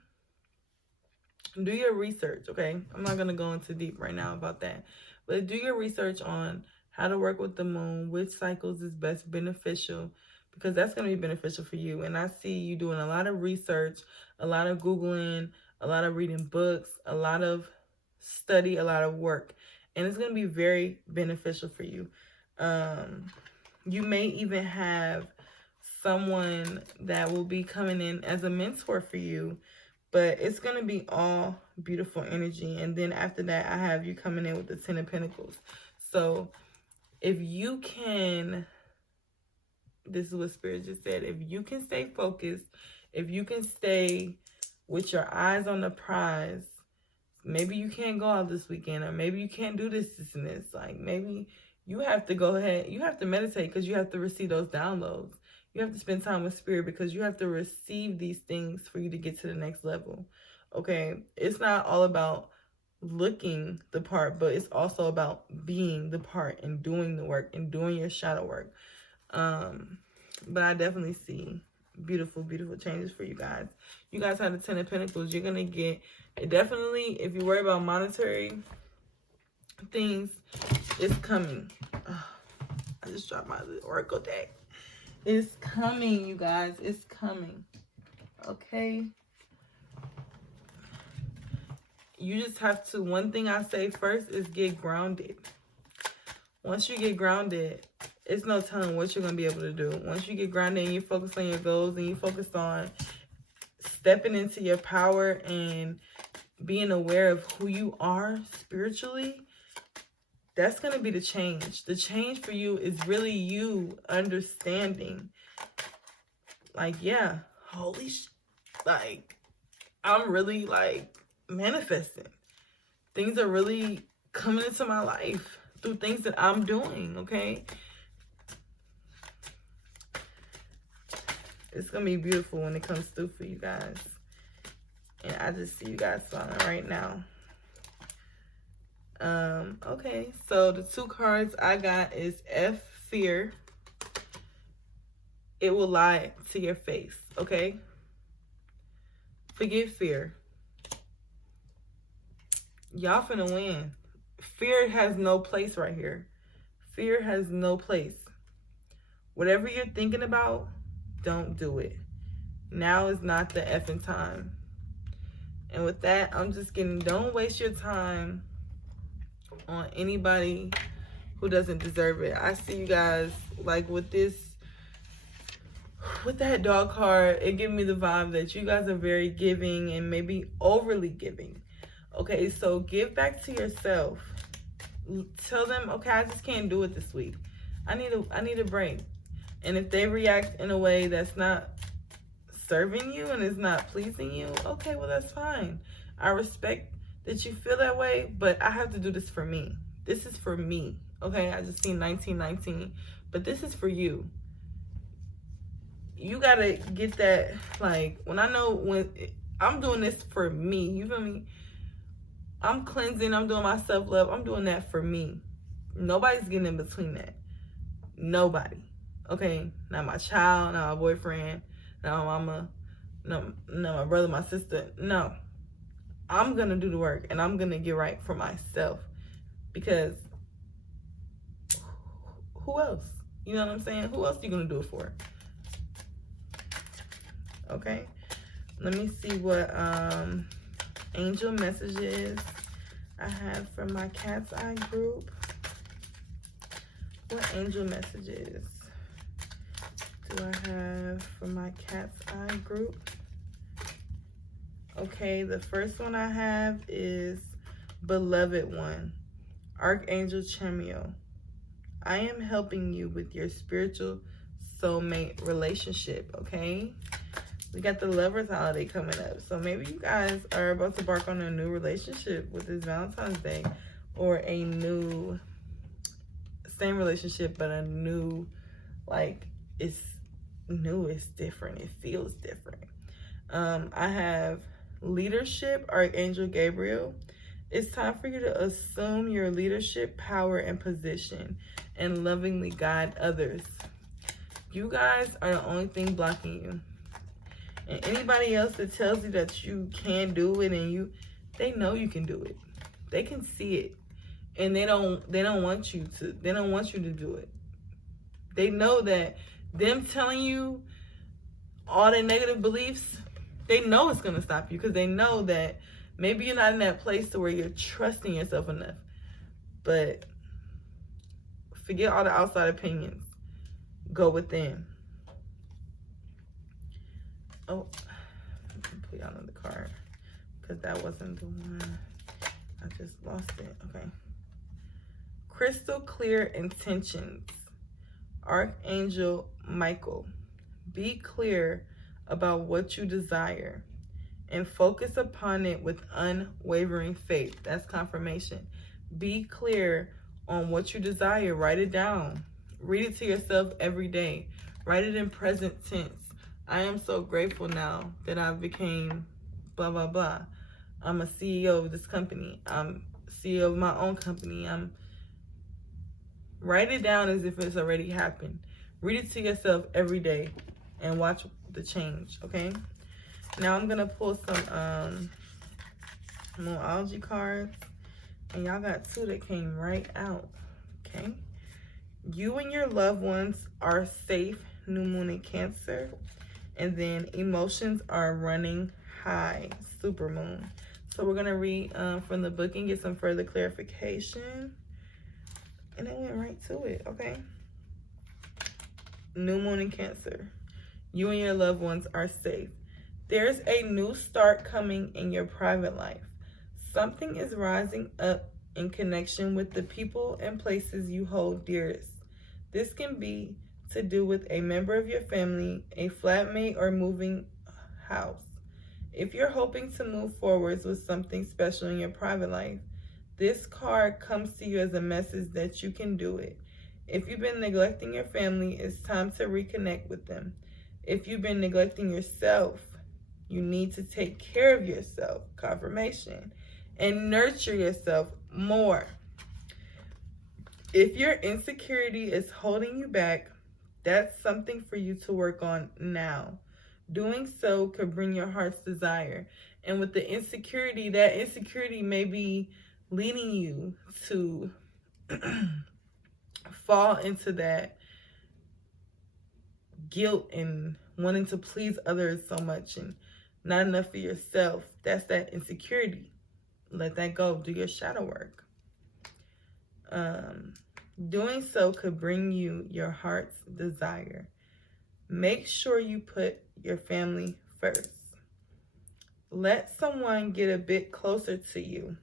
do your research, okay? I'm not going to go into deep right now about that. But do your research on how to work with the moon, which cycles is best beneficial, because that's going to be beneficial for you. And I see you doing a lot of research, a lot of Googling, a lot of reading books, a lot of study, a lot of work. And it's going to be very beneficial for you. You may even have someone that will be coming in as a mentor for you, but it's going to be all beautiful energy. And then after that, I have you coming in with the 10 of Pentacles. So if you can, this is what Spirit just said, if you can stay focused, if you can stay with your eyes on the prize, maybe you can't go out this weekend, or maybe you can't do this, and this. Like, maybe you have to go ahead, you have to meditate, because you have to receive those downloads. You have to spend time with Spirit, because you have to receive these things for you to get to the next level. Okay? It's not all about looking the part, but it's also about being the part and doing the work and doing your shadow work. But I definitely see beautiful, beautiful changes for you guys. You guys have the 10 of Pentacles. You're gonna get, definitely, if you worry about monetary things, it's coming. I just dropped my oracle deck. It's coming, you guys. It's coming. Okay? You just have to, one thing I say first is get grounded. Once you get grounded, it's no telling what you're going to be able to do. Once you get grounded and you focus on your goals and you focus on stepping into your power and being aware of who you are spiritually, that's going to be the change. The change for you is really you understanding, like, yeah, holy shit, like, I'm really, like, manifesting. Things are really coming into my life through things that I'm doing, okay? It's going to be beautiful when it comes through for you guys. And I just see you guys smiling right now. Okay, so the two cards I got is F, fear. It will lie to your face, okay? Forget fear. Y'all finna win. Fear has no place right here. Fear has no place. Whatever you're thinking about, don't do it. Now is not the effing time. And with that, I'm just getting, don't waste your time on anybody who doesn't deserve it. I see you guys, like, with this, with that dog card, it gives me the vibe that you guys are very giving and maybe overly giving. Okay, so give back to yourself. Tell them, okay, I just can't do it this week. I need a break. And if they react in a way that's not serving you and is not pleasing you, okay, well, that's fine. I respect that you feel that way, but I have to do this for me. This is for me, okay? I just seen 1919, but this is for you. You gotta get that, like, when I know when I'm doing this for me, you feel me? I'm cleansing, I'm doing my self-love, I'm doing that for me. Nobody's getting in between that. Nobody, okay? Not my child, not my boyfriend, not my mama, no, my brother, my sister, no. I'm going to do the work, and I'm going to get right for myself, because who else? You know what I'm saying? Who else are you going to do it for? Okay? Let me see what angel messages I have for my Cat's Eye group. What angel messages do I have for my Cat's Eye group? Okay, the first one I have is beloved one, Archangel Chameleo, I am helping you with your spiritual soulmate relationship, okay? We got the Lovers holiday coming up. So maybe you guys are about to embark on a new relationship with this Valentine's Day, or a new, same relationship, but a new, like, it's new, it's different, it feels different. I have leadership, Archangel Gabriel. It's time for you to assume your leadership, power, and position, and lovingly guide others. You guys are the only thing blocking you. And anybody else that tells you that you can't do it, and they know you can do it. They can see it. And they don't want you to do it. They know that them telling you all their negative beliefs, they know it's gonna stop you, because they know that maybe you're not in that place to where you're trusting yourself enough. But forget all the outside opinions. Go within. Oh, let me put y'all on the card, because that wasn't the one. I just lost it. Okay. Crystal clear intentions, Archangel Michael. Be clear about what you desire and focus upon it with unwavering faith. That's confirmation. Be clear on what you desire. Write it down. Read it to yourself every day. Write it in present tense. I am so grateful now that I became blah, blah, blah. I'm a CEO of this company. I'm CEO of my own company. Write it down as if it's already happened. Read it to yourself every day and watch the change, okay? Now I'm going to pull some Moonology cards. And y'all got two that came right out, okay? You and your loved ones are safe, new moon in Cancer. And then emotions are running high, super moon. So we're going to read from the book and get some further clarification. And it went right to it, okay? New moon in Cancer. You and your loved ones are safe. There's a new start coming in your private life. Something is rising up in connection with the people and places you hold dearest. This can be to do with a member of your family, a flatmate, or moving house. If you're hoping to move forwards with something special in your private life, this card comes to you as a message that you can do it. If you've been neglecting your family, it's time to reconnect with them. If you've been neglecting yourself, you need to take care of yourself, confirmation, and nurture yourself more. If your insecurity is holding you back, that's something for you to work on now. Doing so could bring your heart's desire. And with the insecurity, that insecurity may be leading you to fall into that guilt and wanting to please others so much and not enough for yourself. That's that insecurity. Let that go. Do your shadow work. Doing so could bring you your heart's desire. Make sure you put your family first. Let someone get a bit closer to you.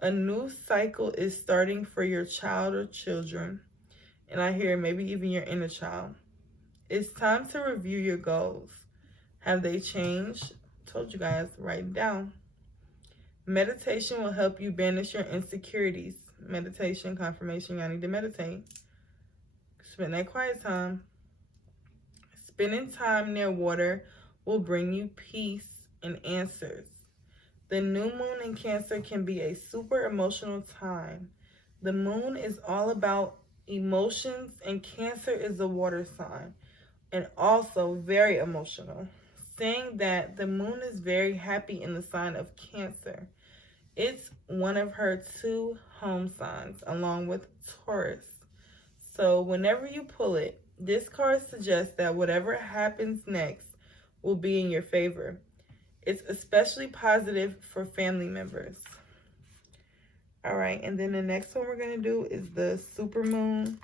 A new cycle is starting for your child or children, and I hear maybe even your inner child. It's time to review your goals. Have they changed? Told you guys, write it down. Meditation will help you banish your insecurities. Meditation, confirmation, y'all need to meditate. Spend that quiet time. Spending time near water will bring you peace and answers. The new moon in Cancer can be a super emotional time. The moon is all about emotions, and Cancer is a water sign and also very emotional. Saying that the moon is very happy in the sign of Cancer. It's one of her 2 home signs along with Taurus. So whenever you pull it, this card suggests that whatever happens next will be in your favor. It's especially positive for family members. All right, and then the next one we're going to do is the supermoon.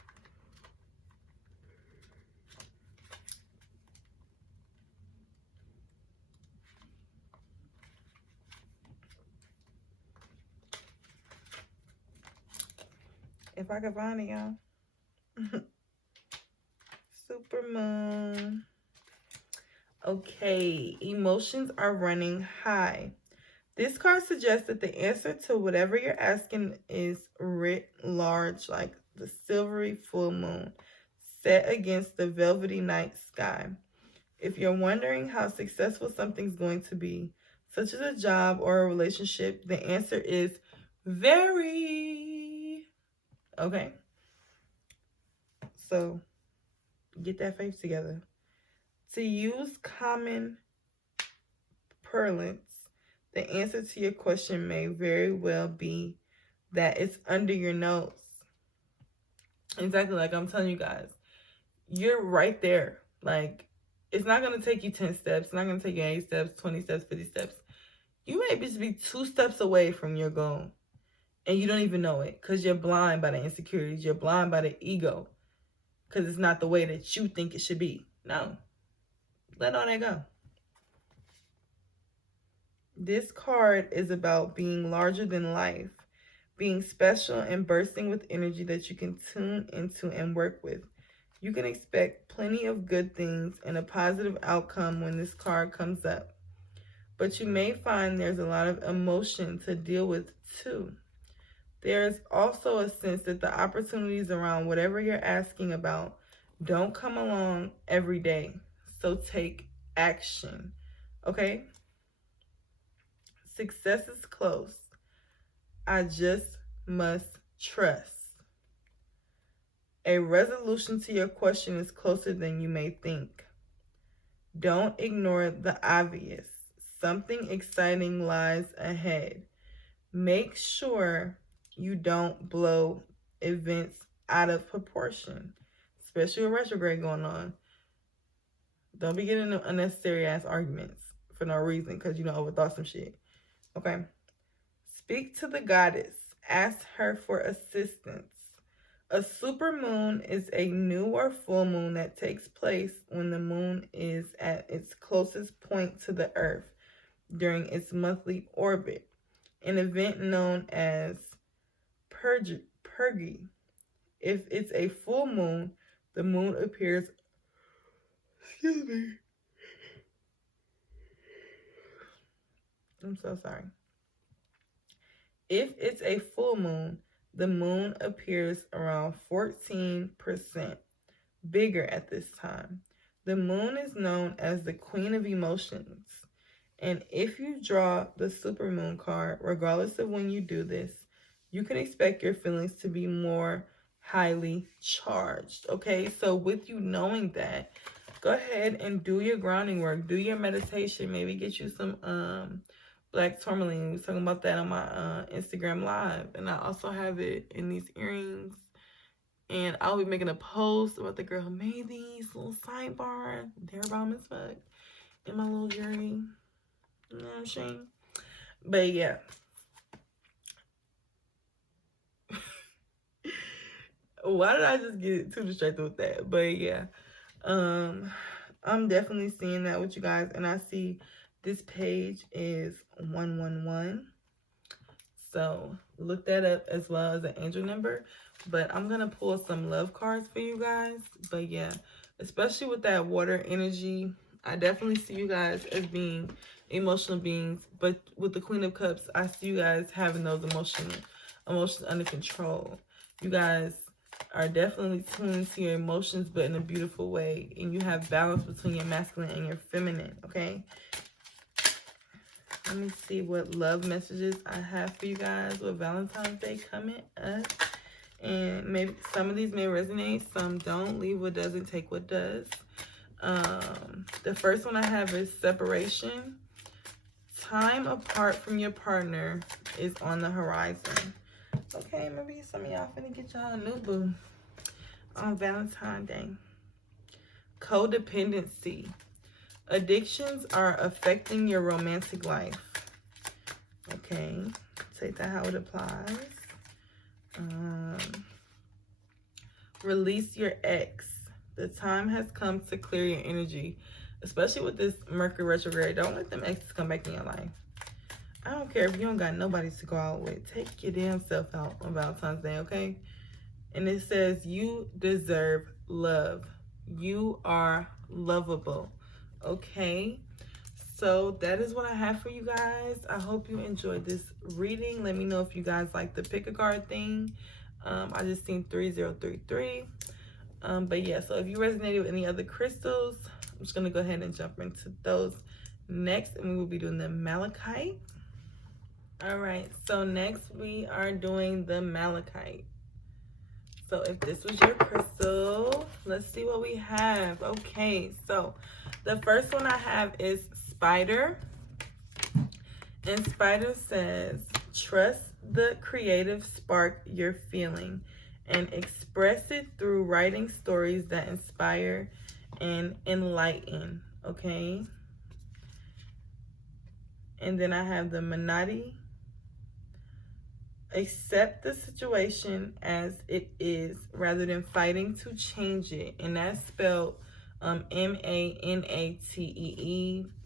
If I could find it, y'all. Super moon. Okay, emotions are running high. This card suggests that the answer to whatever you're asking is writ large, like the silvery full moon set against the velvety night sky. If you're wondering how successful something's going to be, such as a job or a relationship, the answer is very. Okay? So, get that faith together. To use common parlance, the answer to your question may very well be that it's under your nose. Exactly like I'm telling you guys. You're right there. Like, it's not going to take you 10 steps. It's not going to take you 8 steps, 20 steps, 50 steps. You may just be 2 steps away from your goal. And you don't even know it. Because you're blind by the insecurities. You're blind by the ego. Because it's not the way that you think it should be. No. Let all that go. This card is about being larger than life, being special and bursting with energy that you can tune into and work with. You can expect plenty of good things and a positive outcome when this card comes up. But you may find there's a lot of emotion to deal with too. There's also a sense that the opportunities around whatever you're asking about don't come along every day. So take action, okay? Success is close. I just must trust. A resolution to your question is closer than you may think. Don't ignore the obvious. Something exciting lies ahead. Make sure you don't blow events out of proportion, especially with retrograde going on. Don't be getting into unnecessary ass arguments for no reason because you overthought some shit. Okay? Speak to the goddess. Ask her for assistance. A supermoon is a new or full moon that takes place when the moon is at its closest point to the earth during its monthly orbit, an event known as purgy. If it's a full moon, the moon appears, excuse me, I'm so sorry. If it's a full moon, the moon appears around 14% bigger at this time. The moon is known as the Queen of Emotions. And if you draw the supermoon card, regardless of when you do this, you can expect your feelings to be more highly charged. Okay, so with you knowing that, go ahead and do your grounding work. Do your meditation. Maybe get you some black tourmaline. We was talking about that on my Instagram live. And I also have it in these earrings. And I'll be making a post about the girl who made these little sidebar. They're bomb as fuck. In my little jewelry. You know what I'm saying? But yeah. Why did I just get too distracted with that? But yeah. I'm definitely seeing that with you guys. And I see this page is 111. So look that up as well as an angel number. But I'm going to pull some love cards for you guys. But yeah, especially with that water energy, I definitely see you guys as being emotional beings. But with the Queen of Cups, I see you guys having those emotions under control. You guys are definitely tuned to your emotions, but in a beautiful way. And you have balance between your masculine and your feminine, okay? Let me see what love messages I have for you guys with Valentine's Day coming up. And maybe some of these may resonate, some don't. Leave what doesn't, take what does. The first one I have is separation. Time apart from your partner is on the horizon. Okay, maybe some of y'all finna get y'all a new boo on Valentine's Day. Codependency. Addictions are affecting your romantic life. Okay, take that how it applies. Release your ex. The time has come to clear your energy, especially with this Mercury retrograde. Don't let them exes come back in your life. I don't care if you don't got nobody to go out with. Take your damn self out on Valentine's Day, okay? And it says, you deserve love. You are lovable. Okay? So that is what I have for you guys. I hope you enjoyed this reading. Let me know if you guys like the pick a card thing. I just seen 3033. But yeah, so if you resonated with any other crystals, I'm just going to go ahead and jump into those next. And we will be doing the Malachite. All right, so next we are doing the Malachite. So if this was your crystal, let's see what we have. Okay, so the first one I have is Spider. And Spider says, trust the creative spark you're feeling and express it through writing stories that inspire and enlighten. Okay. And then I have the Manati. Accept the situation as it is rather than fighting to change it. And that's spelled M-A-N-A-T-E-E.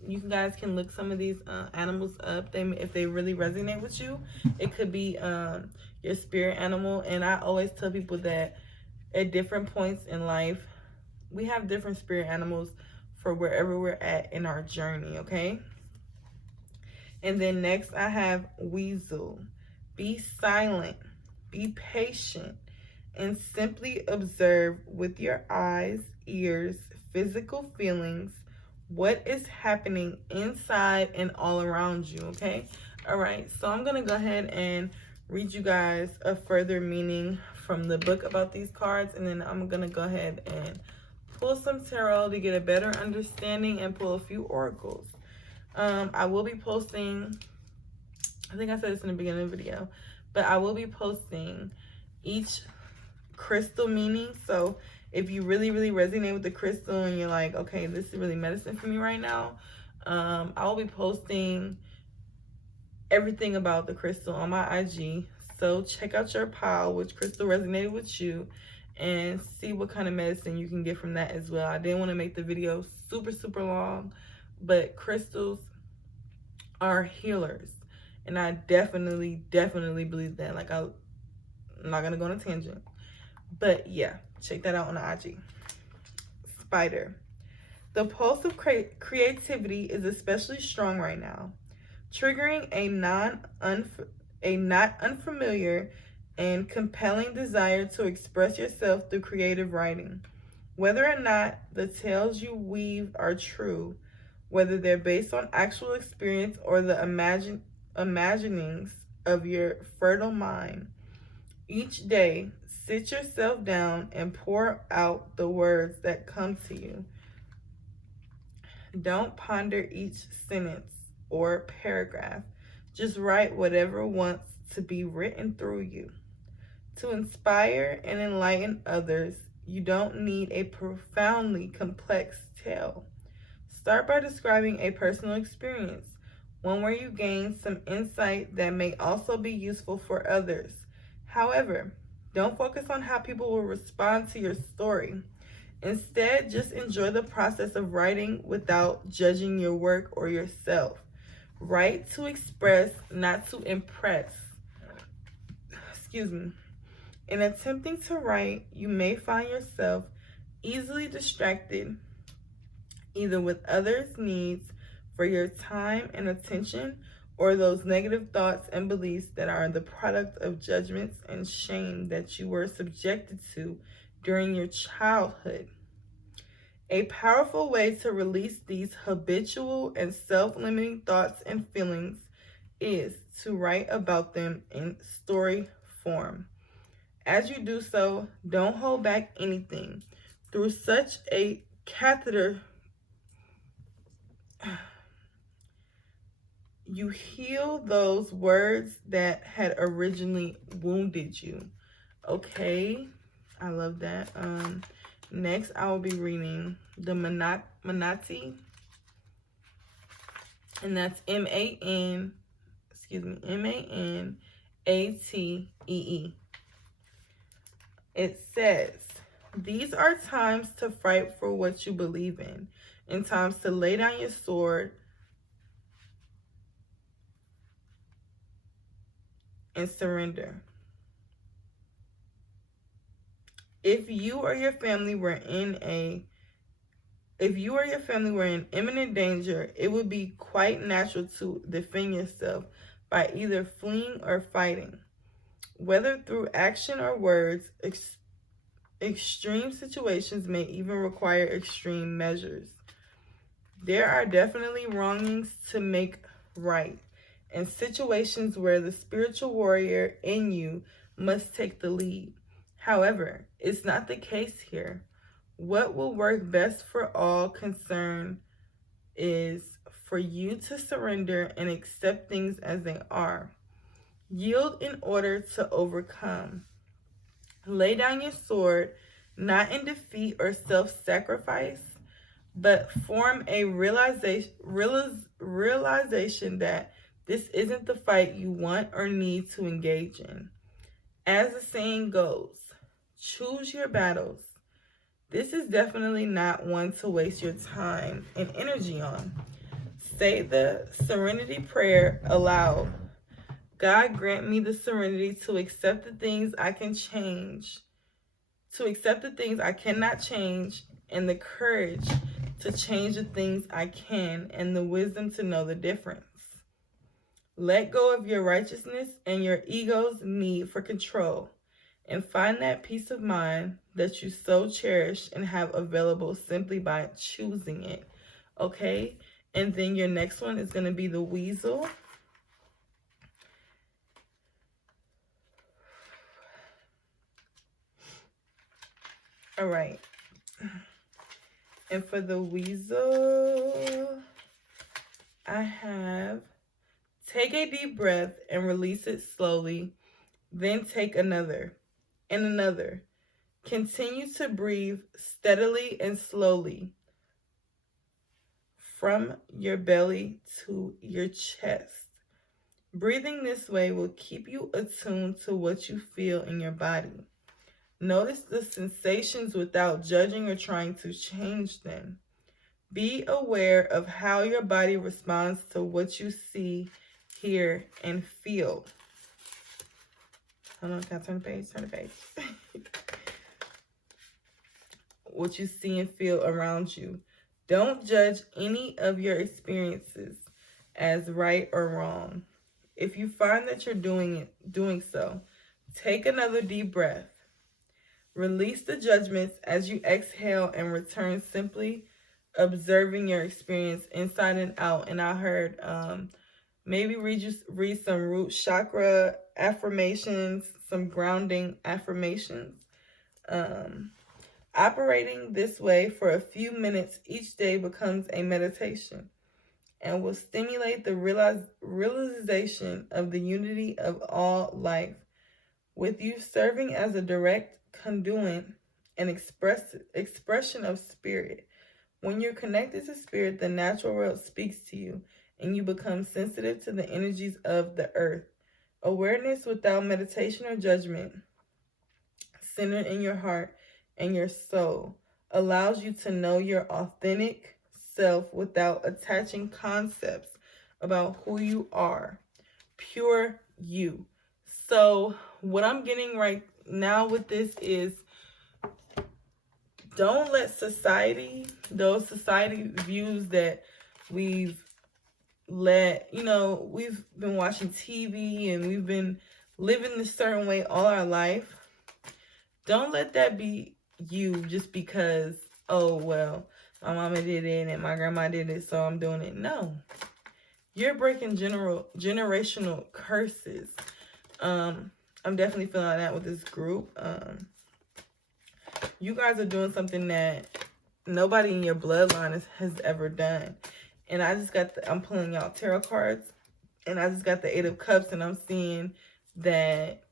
You guys can look some of these animals up. If they really resonate with you, it could be your spirit animal. And I always tell people that at different points in life, we have different spirit animals for wherever we're at in our journey, okay? And then next I have Weasel. Be silent, be patient, and simply observe with your eyes, ears, physical feelings, what is happening inside and all around you, okay? All right, so I'm going to go ahead and read you guys a further meaning from the book about these cards, and then I'm going to go ahead and pull some tarot to get a better understanding and pull a few oracles. I will be posting... I think I said this in the beginning of the video, but I will be posting each crystal meaning. So if you really, really resonate with the crystal and you're like, okay, this is really medicine for me right now, I'll be posting everything about the crystal on my IG. So check out your pile, which crystal resonated with you, and see what kind of medicine you can get from that as well. I didn't want to make the video super, super long, but crystals are healers. And I definitely believe that. Like, I'm not going to go on a tangent. But yeah, check that out on the IG. Spider. The pulse of creativity is especially strong right now, triggering a not unfamiliar and compelling desire to express yourself through creative writing. Whether or not the tales you weave are true, whether they're based on actual experience or the imaginings of your fertile mind, each day sit yourself down and pour out the words that come to you. Don't ponder each sentence or paragraph. Just write whatever wants to be written through you. To inspire and enlighten others, you don't need a profoundly complex tale. Start by describing a personal experience, one where you gain some insight that may also be useful for others. However, don't focus on how people will respond to your story. Instead, just enjoy the process of writing without judging your work or yourself. Write to express, not to impress. Excuse me. In attempting to write, you may find yourself easily distracted, either with others' needs for your time and attention, or those negative thoughts and beliefs that are the product of judgments and shame that you were subjected to during your childhood. A powerful way to release these habitual and self-limiting thoughts and feelings is to write about them in story form. As you do so, don't hold back anything. Through such a catheter, you heal those words that had originally wounded you. Okay, I love that. Next, I will be reading the Manati, and that's M-A-N-A-T-E-E. It says, these are times to fight for what you believe in, and times to lay down your sword and surrender. If you or your family were in imminent danger, it would be quite natural to defend yourself by either fleeing or fighting. Whether through action or words, extreme situations may even require extreme measures. There are definitely wrongings to make right, and situations where the spiritual warrior in you must take the lead. However, it's not the case here. What will work best for all concerned is for you to surrender and accept things as they are. Yield in order to overcome. Lay down your sword, not in defeat or self-sacrifice, but form a realization that this isn't the fight you want or need to engage in. As the saying goes, choose your battles. This is definitely not one to waste your time and energy on. Say the serenity prayer aloud. God, grant me the serenity to accept the things I can change, to accept the things I cannot change, and the courage to change the things I can, and the wisdom to know the difference. Let go of your righteousness and your ego's need for control, and find that peace of mind that you so cherish and have available simply by choosing it. Okay? And then your next one is going to be the Weasel. All right. And for the Weasel, I have take a deep breath and release it slowly. Then take another and another. Continue to breathe steadily and slowly from your belly to your chest. Breathing this way will keep you attuned to what you feel in your body. Notice the sensations without judging or trying to change them. Be aware of how your body responds to what you see, hear, and feel. Hold on, can I turn the page? Turn the page. What you see and feel around you. Don't judge any of your experiences as right or wrong. If you find that you're doing so, take another deep breath. Release the judgments as you exhale and return, simply observing your experience inside and out. And I heard maybe read some root chakra affirmations, some grounding affirmations. Operating this way for a few minutes each day becomes a meditation and will stimulate the realization of the unity of all life, with you serving as a direct conduit and expression of spirit. When you're connected to spirit, the natural world speaks to you, and you become sensitive to the energies of the earth. Awareness without meditation or judgment, centered in your heart and your soul, allows you to know your authentic self without attaching concepts about who you are. Pure you. So what I'm getting right now with this is, don't let those society views that we've we've been watching TV and we've been living a certain way all our life. Don't let that be you just because, oh, well, my mama did it and my grandma did it, so I'm doing it. No. You're breaking generational curses. I'm definitely feeling that with this group. You guys are doing something that nobody in your bloodline has ever done. And I just got I'm pulling out tarot cards, and I just got the 8 of Cups, and I'm seeing that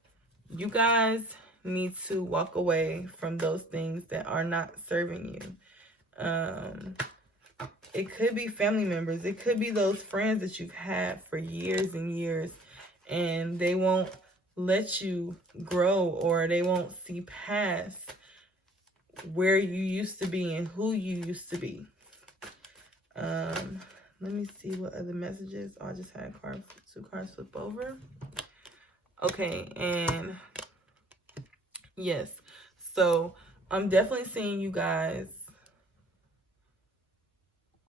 you guys need to walk away from those things that are not serving you. It could be family members. It could be those friends that you've had for years and years, and they won't let you grow, or they won't see past where you used to be and who you used to be. Let me see what other messages. Oh, I just had 2 cards flip over. Okay, and yes, so I'm definitely seeing you guys